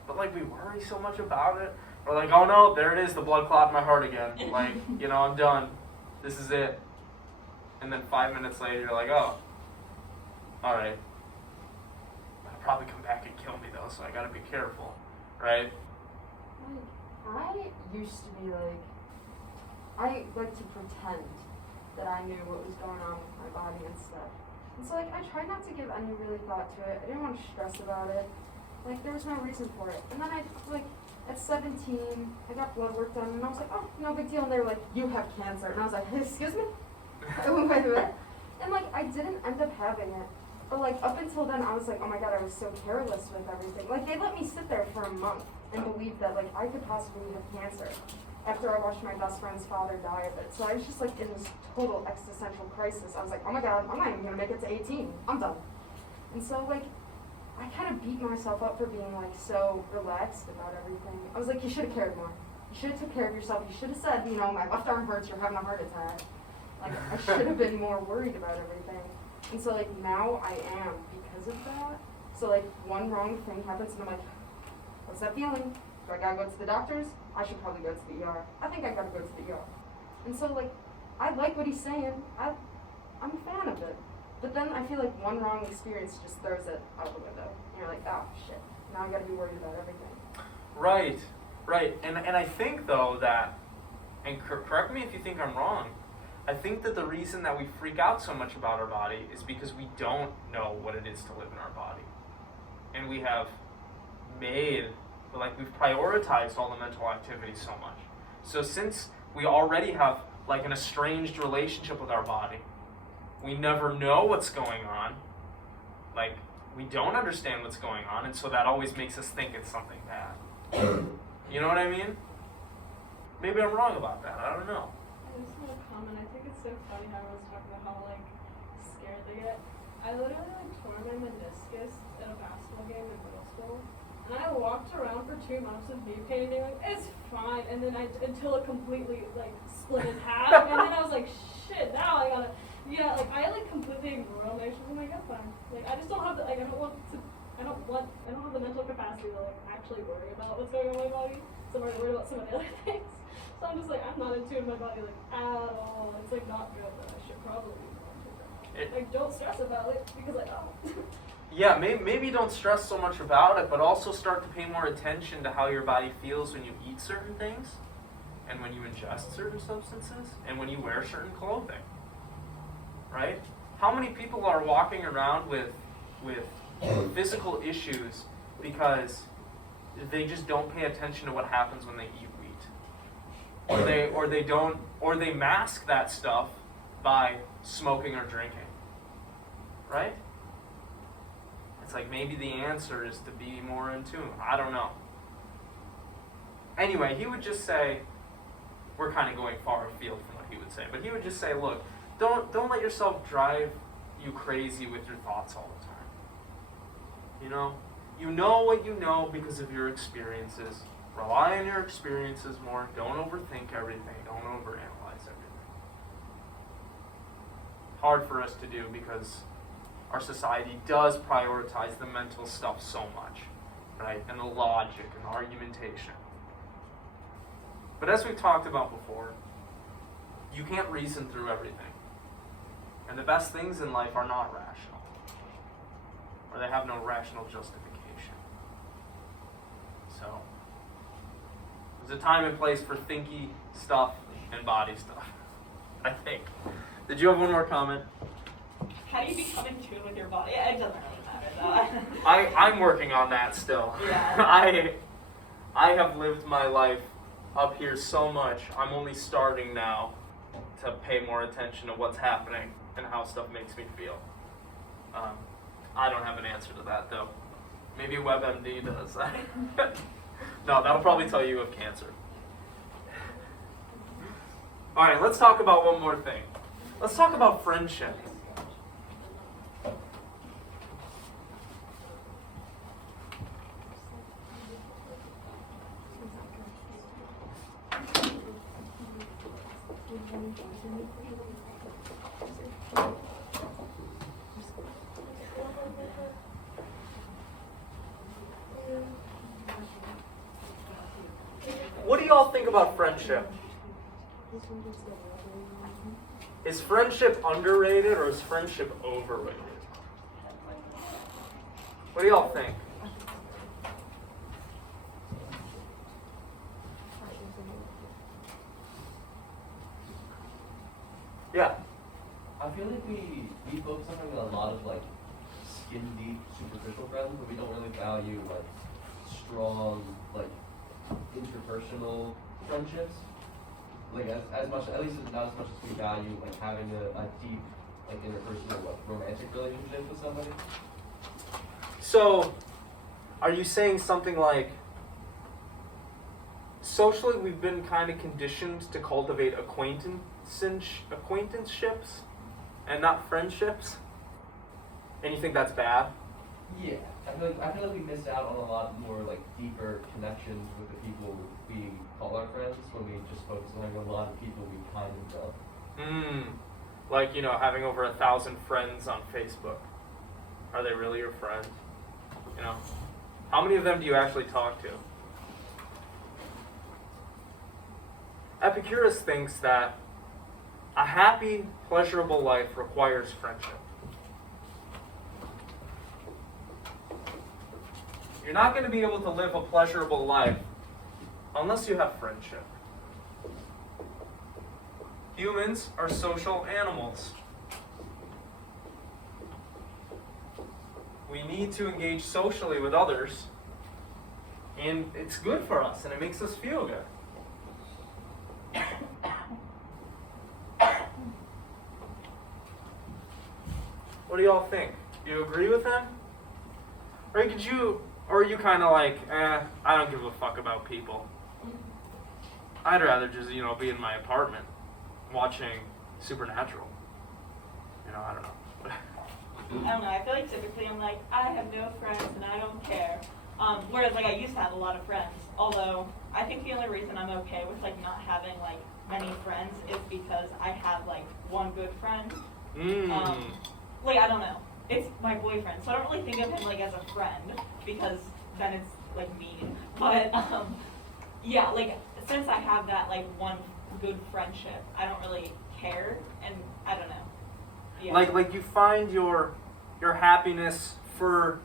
But like we worry so much about it. We're like, oh no, there it is, the blood clot in my heart again. Like, you know, I'm done. This is it. And then 5 minutes later, you're like, oh, all right. It'll probably come back and kill me though, so I gotta be careful, right? Like, I used to be like, I like to pretend that I knew what was going on with my body and stuff. And so like, I tried not to give any really thought to it. I didn't want to stress about it. Like, there was no reason for it. And then at 17, I got blood work done, and I was like, oh, no big deal. And they were like, you have cancer. And I was like, hey, excuse me? Wait a minute. And like, I didn't end up having it. But like, up until then, I was like, oh my god, I was so careless with everything. Like, they let me sit there for a month and believe that like, I could possibly have cancer after I watched my best friend's father die of it. So I was just like in this total existential crisis. I was like, oh my god, I'm not even gonna make it to 18. I'm done. And so like, I kind of beat myself up for being like so relaxed about everything. I was like, you should have cared more. You should have took care of yourself. You should have said, you know, my left arm hurts, you're having a heart attack. Like, I should have been more worried about everything. And so like, now I am because of that. So like, one wrong thing happens and I'm like, what's that feeling? Do I gotta go to the doctors? I should probably go to the ER. I think I gotta go to the ER. And so like, I like what he's saying. I'm a fan of it. But then I feel like one wrong experience just throws it out the window. And you're like, oh shit, now I gotta be worried about everything. Right. And I think though that, and correct me if you think I'm wrong, I think that the reason that we freak out so much about our body is because we don't know what it is to live in our body. And we have we've prioritized all the mental activity so much. So since we already have like an estranged relationship with our body, we never know what's going on, like we don't understand what's going on, and so that always makes us think it's something bad. You know what I mean? Maybe I'm wrong about that, I don't know. I just want to comment. I think it's so funny how everyone's talking about how like scared they get. I literally like tore my meniscus at a basketball game in middle school, and I walked around for 2 months with knee pain and being like, it's fine, and then until it completely like split in half, and then I was like, shit, now I gotta. Yeah, like I like completely ignore all my issues. I'm like, that's fine. Like I just don't have the I don't have the mental capacity to like actually worry about what's going on in my body. So I'm already worried about so many other things. So I'm just like, I'm not in tune with my body like at all. It's like not good, but I should probably be more in tune. Like don't stress about it because I don't. Yeah, maybe don't stress so much about it, but also start to pay more attention to how your body feels when you eat certain things, and when you ingest certain substances, and when you wear certain clothing. Right? How many people are walking around with physical issues because they just don't pay attention to what happens when they eat wheat? Or they mask that stuff by smoking or drinking. Right? It's like maybe the answer is to be more in tune. I don't know. Anyway, he would just say, we're kind of going far afield from what he would say, but he would just say, look, don't let yourself drive you crazy with your thoughts all the time. You know what you know because of your experiences. Rely on your experiences more. Don't overthink everything. Don't overanalyze everything. Hard for us to do because our society does prioritize the mental stuff so much, right? And the logic and the argumentation. But as we've talked about before, you can't reason through everything. And the best things in life are not rational. Or they have no rational justification. So, there's a time and place for thinky stuff and body stuff, I think. Did you have one more comment? How do you become in tune with your body? It doesn't really matter though. I'm working on that still. Yeah. I have lived my life up here so much. I'm only starting now to pay more attention to what's happening and how stuff makes me feel. I don't have an answer to that though. Maybe WebMD does. No, that'll probably tell you of cancer. All right, let's talk about one more thing. Let's talk about friendship. What do y'all think about friendship? Is friendship underrated or is friendship overrated? What do y'all think? Yeah. I feel like we focus on a lot of like skin deep, superficial friends, but we don't really value like strong, like interpersonal friendships. Like as much, at least not as much as we value like having a deep, like interpersonal, like, romantic relationship with somebody. So, are you saying something like, socially we've been kind of conditioned to cultivate acquaintanceships and not friendships? And you think that's bad? Yeah, I feel like we miss out on a lot more like deeper connections with the people we call our friends when we just focus on having a lot of people we kind of know. Like, you know, having over 1,000 friends on Facebook. Are they really your friend? You know, how many of them do you actually talk to? Epicurus thinks that a happy, pleasurable life requires friendship. You're not going to be able to live a pleasurable life unless you have friendship. Humans are social animals. We need to engage socially with others, and it's good for us, and it makes us feel good. What do y'all think? Do you agree with him? Or are you kind of like, I don't give a fuck about people. I'd rather just, you know, be in my apartment watching Supernatural. You know, I don't know. I don't know, I feel like typically I'm like, I have no friends and I don't care. Whereas like I used to have a lot of friends, although I think the only reason I'm okay with like not having like many friends is because I have like one good friend. Like I don't know, it's my boyfriend, so I don't really think of him like as a friend because then it's like mean. But yeah, like since I have that like one good friendship, I don't really care, and I don't know. Yeah. Like you find your happiness for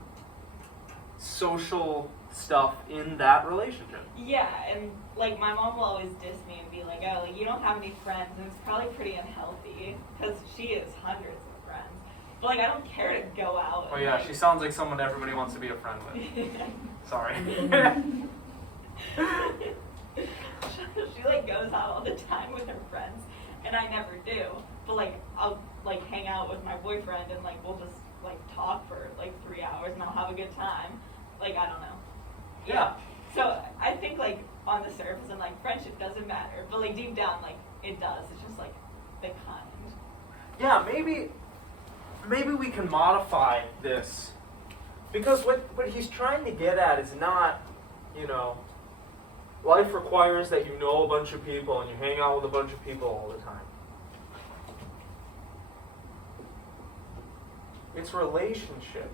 social stuff in that relationship. Yeah, and like my mom will always diss me and be like, oh, like, you don't have any friends, and it's probably pretty unhealthy because she has hundreds of friends. But like I don't care to go out. Oh and, yeah, like, she sounds like someone everybody wants to be a friend with. Sorry. She like goes out all the time with her friends, and I never do. But like I'll like hang out with my boyfriend, and like we'll just like talk for like 3 hours, and I'll have a good time. Like I don't know. Yeah. So I think like on the surface, and like friendship doesn't matter, but like deep down, like it does. It's just like the kind. Yeah, maybe we can modify this. Because what he's trying to get at is not, you know, life requires that you know a bunch of people and you hang out with a bunch of people all the time. It's relationship.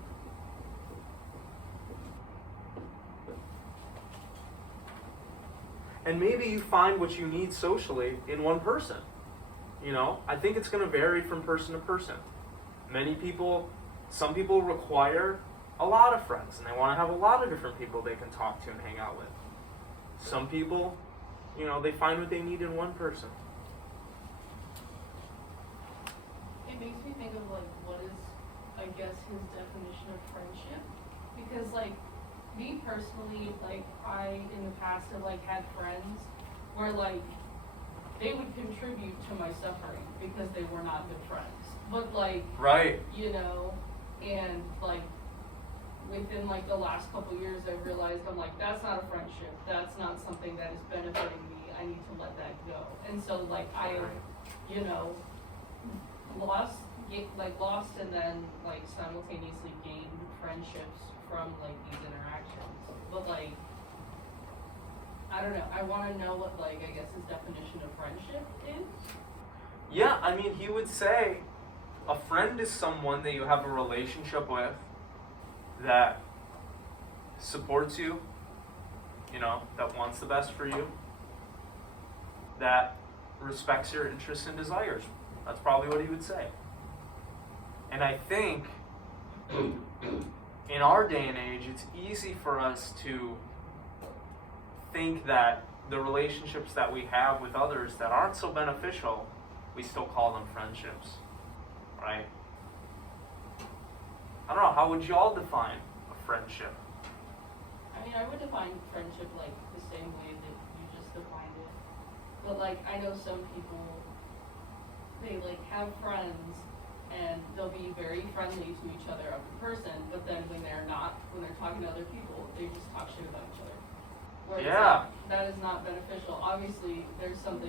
And maybe you find what you need socially in one person. You know, I think it's going to vary from person to person. Some people require a lot of friends, and they want to have a lot of different people they can talk to and hang out with. Some people, you know, they find what they need in one person. It makes me think of like what is, I guess, his definition of friendship. Because like me personally, like I in the past have like had friends where like they would contribute to my suffering because they were not good friends. But like, Right. you know, and like within like the last couple years, I realized I'm like, that's not a friendship. That's not something that is benefiting me. I need to let that go. And so like I, you know, lost and then like simultaneously gained friendships from like these interactions. But like, I don't know. I want to know what like I guess his definition of friendship is. Yeah, I mean, he would say a friend is someone that you have a relationship with that supports you, you know, that wants the best for you, that respects your interests and desires. That's probably what he would say. And I think in our day and age, it's easy for us to think that the relationships that we have with others that aren't so beneficial, we still call them friendships, right? I don't know, how would y'all define a friendship? I mean, I would define friendship like the same way that you just defined it. But like, I know some people, they like have friends and they'll be very friendly to each other as a person, but then when they're talking to other people, they just talk shit about each other. Where it's Yeah. like, that is not beneficial. Obviously, there's an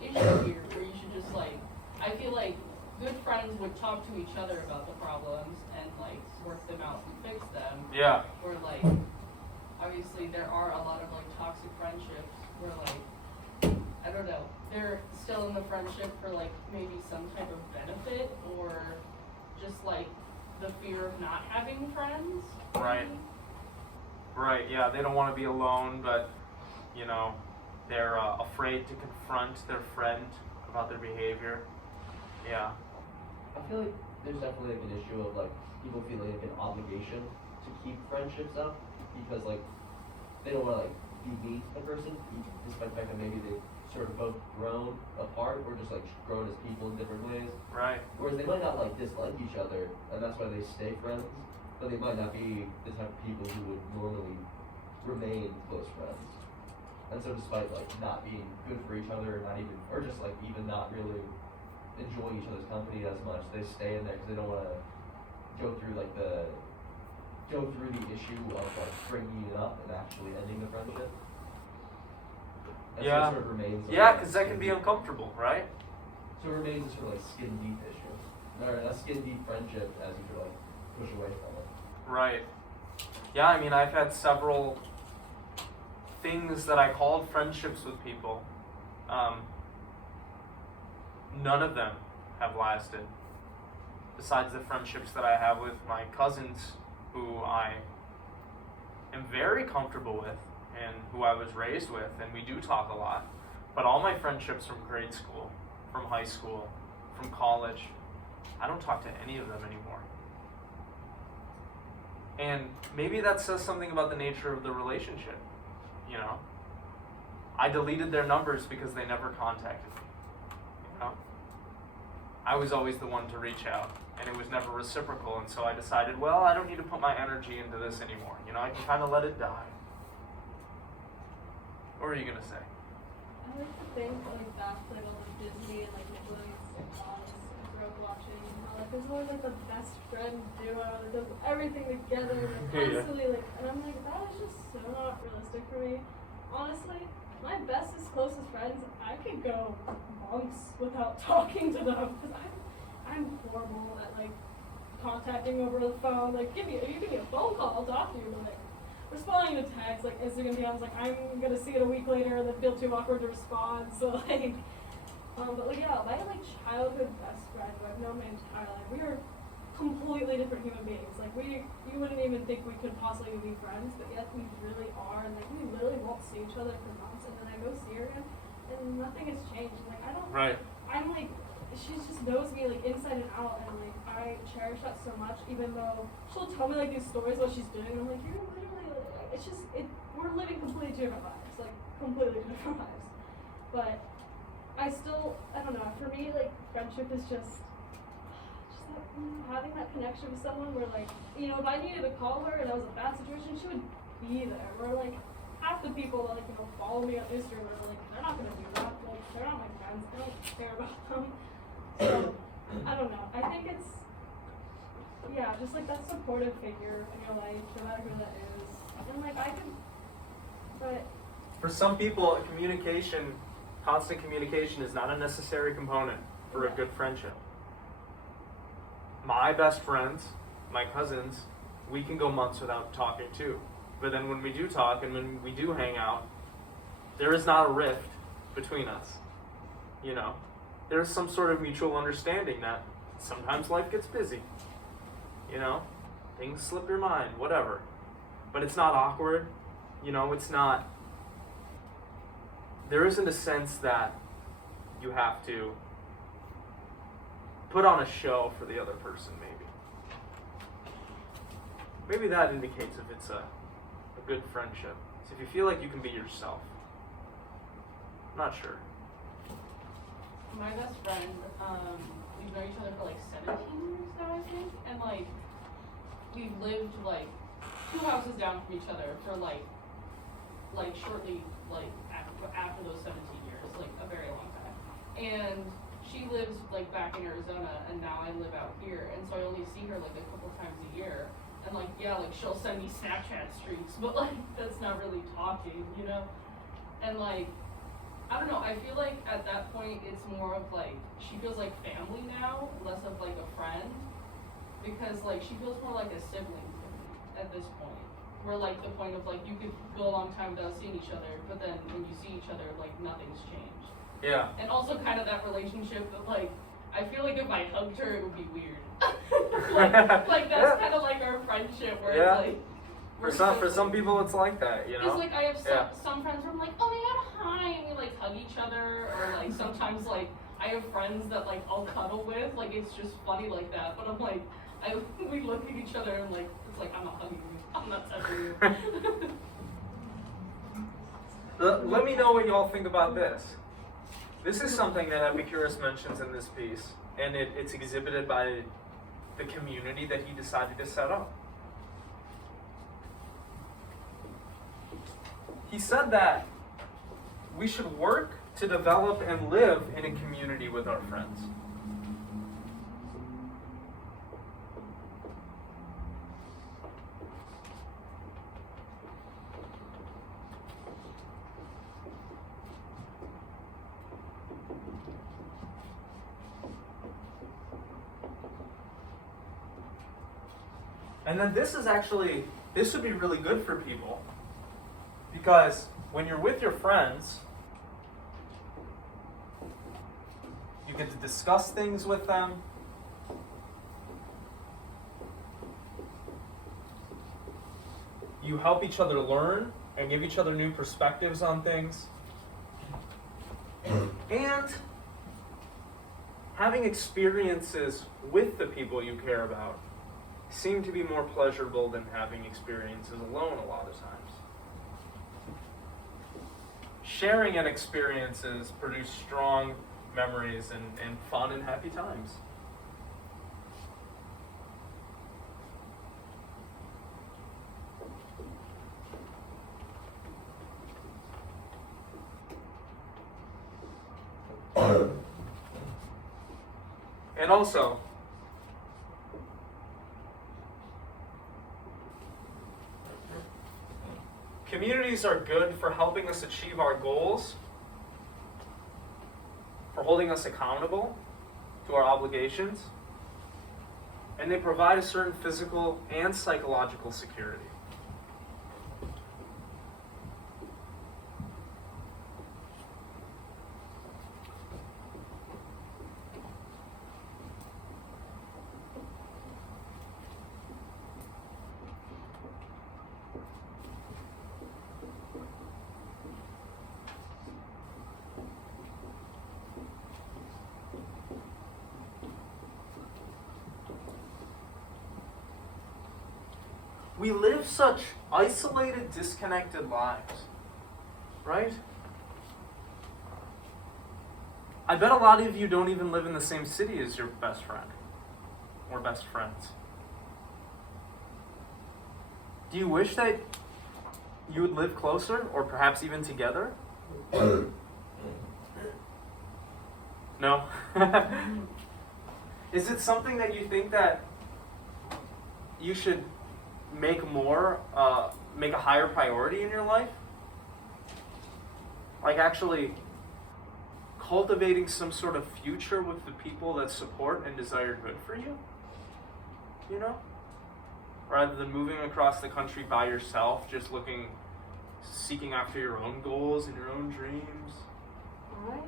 issue here where you should just like, I feel like good friends would talk to each other about the problems and like work them out and fix them. Yeah. Where like, obviously there are a lot of like toxic friendships where like, I don't know, they're still in the friendship for like maybe some type of benefit or just like the fear of not having friends. Right. maybe. Right, yeah, they don't want to be alone, but, you know, they're afraid to confront their friend about their behavior. Yeah. I feel like there's definitely like an issue of like people feeling like an obligation to keep friendships up because like they don't want to like be mean to the person, despite the fact that maybe they've sort of both grown apart or just like grown as people in different ways. Right. Whereas they might not like dislike each other, and that's why they stay friends. But they might not be the type of people who would normally remain close friends. And so despite like not being good for each other, or just like even not really enjoying each other's company as much, they stay in there because they don't want to go through the issue of like bringing it up and actually ending the friendship. And Yeah. so it sort of remains. Yeah, because that can be uncomfortable, right? So it remains a sort of like skin deep issue, or a skin deep friendship as you sort of like push away from it. Right. Yeah, I mean, I've had several things that I called friendships with people. None of them have lasted. Besides the friendships that I have with my cousins, who I am very comfortable with and who I was raised with, and we do talk a lot. But all my friendships from grade school, from high school, from college, I don't talk to any of them anymore. And maybe that says something about the nature of the relationship, you know? I deleted their numbers because they never contacted me, you know? I was always the one to reach out, and it was never reciprocal, and so I decided, well, I don't need to put my energy into this anymore, you know? I can kind of let it die. What were you gonna say? I like to think like back to like all the Disney and like Nickelodeon sitcoms I grew up watching. How like there's always like the best friend duo that does everything together, like Yeah. constantly like, and I'm like that is just so not realistic for me. Honestly, my bestest, closest friends, I could go months without talking to them because I'm horrible at like contacting over the phone. Like you give me a phone call, I'll talk to you, but like responding to texts, like Instagram DMs, like I'm gonna see it a week later and then feel too awkward to respond. So like, but like yeah, my like childhood best friend who I've known my entire life, we are completely different human beings. Like you wouldn't even think we could possibly be friends, but yet we really are. And like we literally won't see each other for months, and then I go see her again, and nothing has changed. Like I don't. Right. I'm like, she just knows me like inside and out, and like I cherish that so much. Even though she'll tell me like these stories what she's doing, and I'm like, you're literally like, it's just we're living completely different lives, like completely different lives. But I don't know. For me, like friendship is just that, having that connection with someone where like, you know, if I needed to call her and that was a bad situation, she would be there. Where like half the people that like, you know, follow me on Instagram are like, they're not gonna do that. Like like, they're not my friends, I don't care about them. So, I don't know, I think it's, yeah, just like that supportive figure in your life, no matter who that is. And like, but For some people, constant communication is not a necessary component for a good friendship. My best friends, my cousins, we can go months without talking too. But then when we do talk and when we do hang out, there is not a rift between us. You know, there's some sort of mutual understanding that sometimes life gets busy. You know, things slip your mind, whatever. But it's not awkward. You know, it's not. There isn't a sense that you have to put on a show for the other person, maybe. Maybe that indicates if it's a good friendship. So if you feel like you can be yourself. I'm not sure. My best friend, we've known each other for like 17 years now, I think, and like we've lived like 2 houses down from each other for like shortly like after those 17 years, like a very long time. And she lives like back in Arizona, and now I live out here, and so I only see her like a couple times a year. And like, yeah, like she'll send me Snapchat streaks, but like that's not really talking, you know? And like, I don't know, I feel like at that point it's more of like, she feels like family now, less of like a friend, because like she feels more like a sibling to me at this point. Where like the point of like, you could go a long time without seeing each other, but then when you see each other, like nothing's changed. Yeah. And also kind of that relationship that like, I feel like if I hugged her, it would be weird. like that's kind of like our friendship where it's like. For some people, it's like that, you know. Because like I have some friends where I'm like, oh my god, hi, and we like hug each other, or like sometimes like I have friends that like I'll cuddle with, like it's just funny like that. But I'm like, we look at each other and like it's like I'm not hugging you, I'm not touching you. Let me know what y'all think about this. This is something that Epicurus mentions in this piece, and it's exhibited by the community that he decided to set up. He said that we should work to develop and live in a community with our friends. And then this would be really good for people, because when you're with your friends, you get to discuss things with them. You help each other learn and give each other new perspectives on things. And having experiences with the people you care about seem to be more pleasurable than having experiences alone a lot of times. Sharing and experiences produce strong memories and fun and happy times. And also, communities are good for helping us achieve our goals, for holding us accountable to our obligations, and they provide a certain physical and psychological security. We live such isolated, disconnected lives, right? I bet a lot of you don't even live in the same city as your best friend or best friends. Do you wish that you would live closer or perhaps even together? No? Is it something that you think that you should make make a higher priority in your life? Like actually cultivating some sort of future with the people that support and desire good for you? You know? Rather than moving across the country by yourself, just seeking after your own goals and your own dreams. I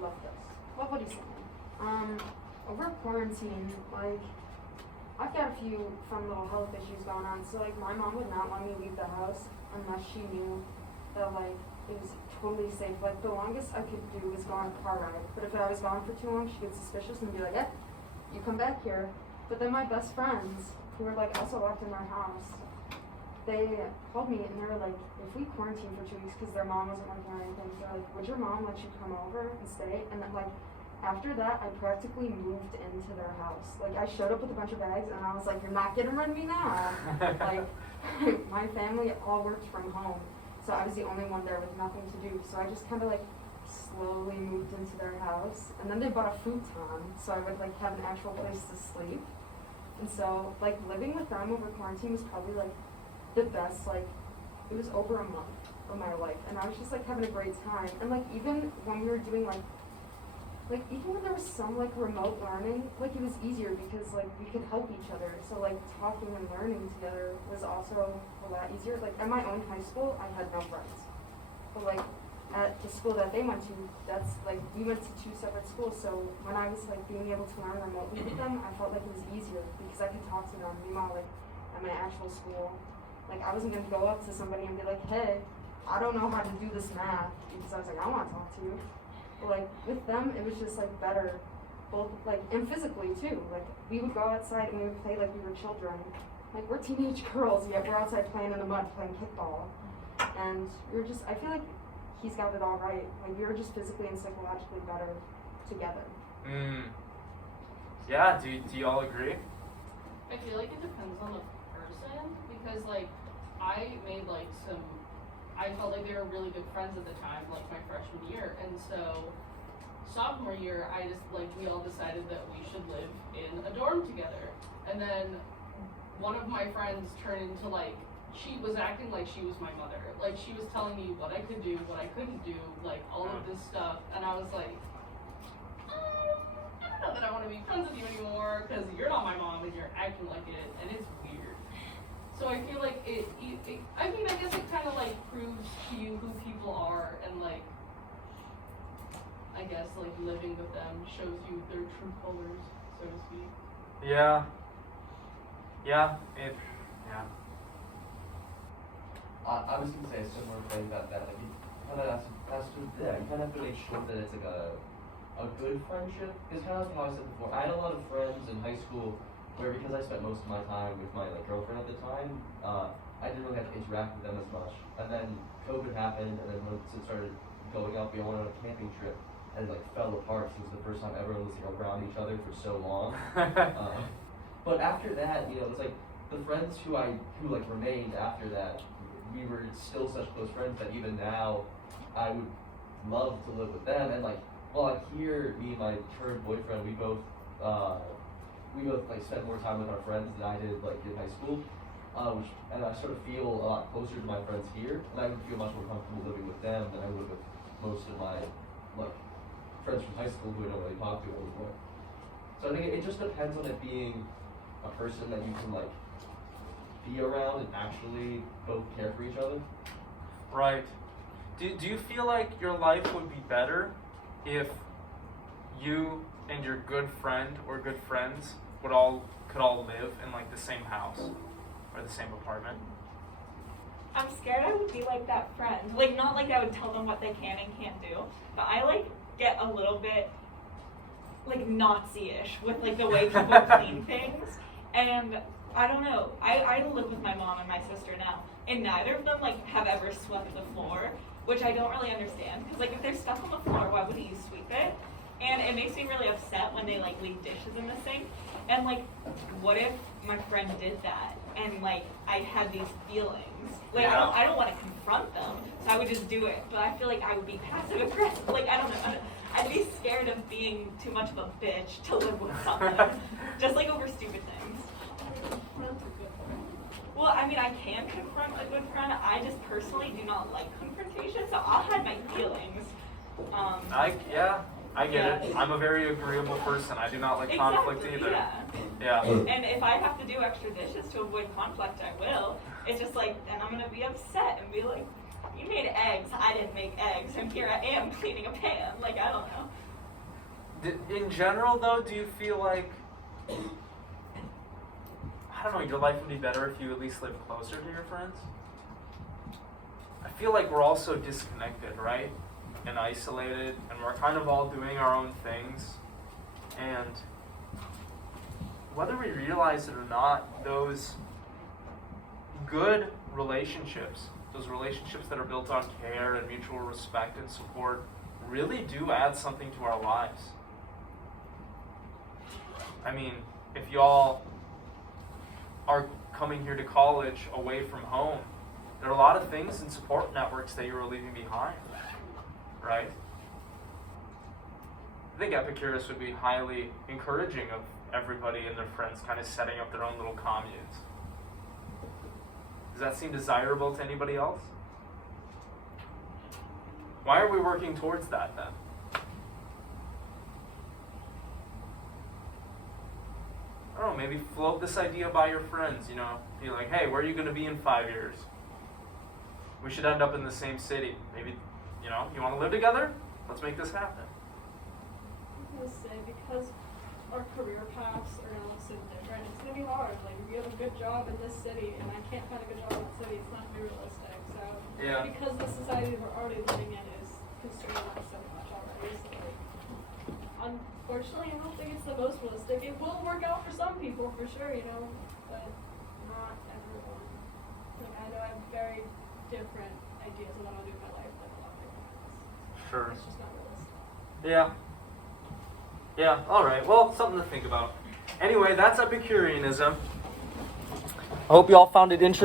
love this. Love what he's saying. Over quarantine, like, I've got a few fun little health issues going on. So, like, my mom would not let me leave the house unless she knew that, like, it was totally safe. Like, the longest I could do was go on a car ride. But if I was gone for too long, she'd get suspicious and be like, "Yeah, you come back here." But then my best friends, who were, like, also locked in their house, they called me and they were like, if we quarantine for 2 weeks because their mom wasn't working or anything, they're like, would your mom let you come over and stay? And then, like, after that, I practically moved into their house. Like, I showed up with a bunch of bags and I was like, you're not getting rid of me now. Like, my family all worked from home, so I was the only one there with nothing to do. So I just kind of, like, slowly moved into their house. And then they bought a futon, so I would, like, have an actual place to sleep. And so, like, living with them over quarantine was probably, like, the best. Like, it was over a month of my life, and I was just, like, having a great time. And, like, even when we were doing, like, even when there was some, like, remote learning, like, it was easier because, like, we could help each other. So, like, talking and learning together was also a lot easier. Like, at my own high school, I had no friends. But, like, at the school that they went to, that's, like, we went to 2 separate schools. So when I was, like, being able to learn remotely with them, I felt like it was easier because I could talk to them. Meanwhile, like, at my actual school, like, I wasn't going to go up to somebody and be like, hey, I don't know how to do this math, because I was like, I want to talk to you. But, like, with them, it was just, like, better, both, like, and physically, too. Like, we would go outside and we would play like we were children. Like, we're teenage girls, yet we're outside playing in the mud, playing kickball. And we were just, I feel like he's got it all right. Like, we were just physically and psychologically better together. Yeah, do you all agree? I feel like it depends on the person, because, like, I felt like they were really good friends at the time, like my freshman year, and so sophomore year, we all decided that we should live in a dorm together, and then one of my friends turned into, like, she was acting like she was my mother, like, she was telling me what I could do, what I couldn't do, like, all of this stuff, and I was like, I don't know that I want to be friends with you anymore, because you're not my mom, and you're acting like it, and it's weird. So I feel like I guess it kind of, like, proves to you who people are, and, like, I guess, like, living with them shows you their true colors, so to speak. Yeah. I was gonna say a similar thing about that. Like, you kind of have to make sure that it's like a good friendship. Because kind of how I said before, I had a lot of friends in high school where, because I spent most of my time with my, like, girlfriend at the time, I didn't really have to interact with them as much. And then COVID happened, and then once it started going up, we all went on a camping trip, and it, like, fell apart. So it was the first time everyone was, like, around each other for so long. But after that, you know, it's like the friends who remained after that, we were still such close friends that even now I would love to live with them. And, like, while I'm here, me and my current boyfriend, we both like spent more time with our friends than I did, like, in high school, and I sort of feel a lot closer to my friends here, and I would feel much more comfortable living with them than I would with most of my, like, friends from high school who I don't really talk to anymore. So I think it just depends on it being a person that you can, like, be around and actually both care for each other. Right. Do you feel like your life would be better if you and your good friend or good friends could all live in, like, the same house or the same apartment? I'm scared I would be like that friend. Like, not like I would tell them what they can and can't do, but I, like, get a little bit, like, Nazi-ish with, like, the way people clean things. And I don't know. I live with my mom and my sister now, and neither of them, like, have ever swept the floor, which I don't really understand. Because, like, if there's stuff on the floor, why wouldn't you sweep it? And it makes me really upset when they, like, leave dishes in the sink. And, like, what if my friend did that and, like, I had these feelings? Like, Yeah. I don't want to confront them, so I would just do it. But I feel like I would be passive aggressive. Like, I don't know. I'd be scared of being too much of a bitch to live with someone, just like over stupid things. Friends are good friends. Well, I mean, I can confront a good friend. I just personally do not like confrontation, so I'll hide my feelings. I get it. I'm a very agreeable person. I do not like conflict Exactly, either. yeah. Yeah. And if I have to do extra dishes to avoid conflict, I will. It's just like, then I'm gonna be upset and be like, you made eggs, I didn't make eggs, and here I am cleaning a pan. Like, I don't know. In general, though, do you feel like, I don't know, your life would be better if you at least lived closer to your friends? I feel like we're all so disconnected, right? And isolated, and we're kind of all doing our own things. And whether we realize it or not, those good relationships, those relationships that are built on care and mutual respect and support, really do add something to our lives. I mean, if y'all are coming here to college away from home, there are a lot of things and support networks that you are leaving behind, right? I think Epicurus would be highly encouraging of everybody and their friends kind of setting up their own little communes. Does that seem desirable to anybody else? Why are we working towards that then? I don't know, maybe float this idea by your friends, you know. Be like, hey, where are you going to be in 5 years? We should end up in the same city. Maybe, you know, you want to live together? Let's make this happen. I was gonna say, because our career paths are now so different, it's gonna be hard. Like, if you have a good job in this city and I can't find a good job in the city, it's not gonna be realistic. So, Yeah. because the society we're already living in is constraining us so much already, so like, unfortunately, I don't think it's the most realistic. It will work out for some people, for sure, you know, but not everyone. Like, I know I have very different ideas of what I'll do in my life than a lot of people have. Sure. It's just not realistic. Yeah. Yeah, alright. Well, something to think about. Anyway, that's Epicureanism. I hope you all found it interesting.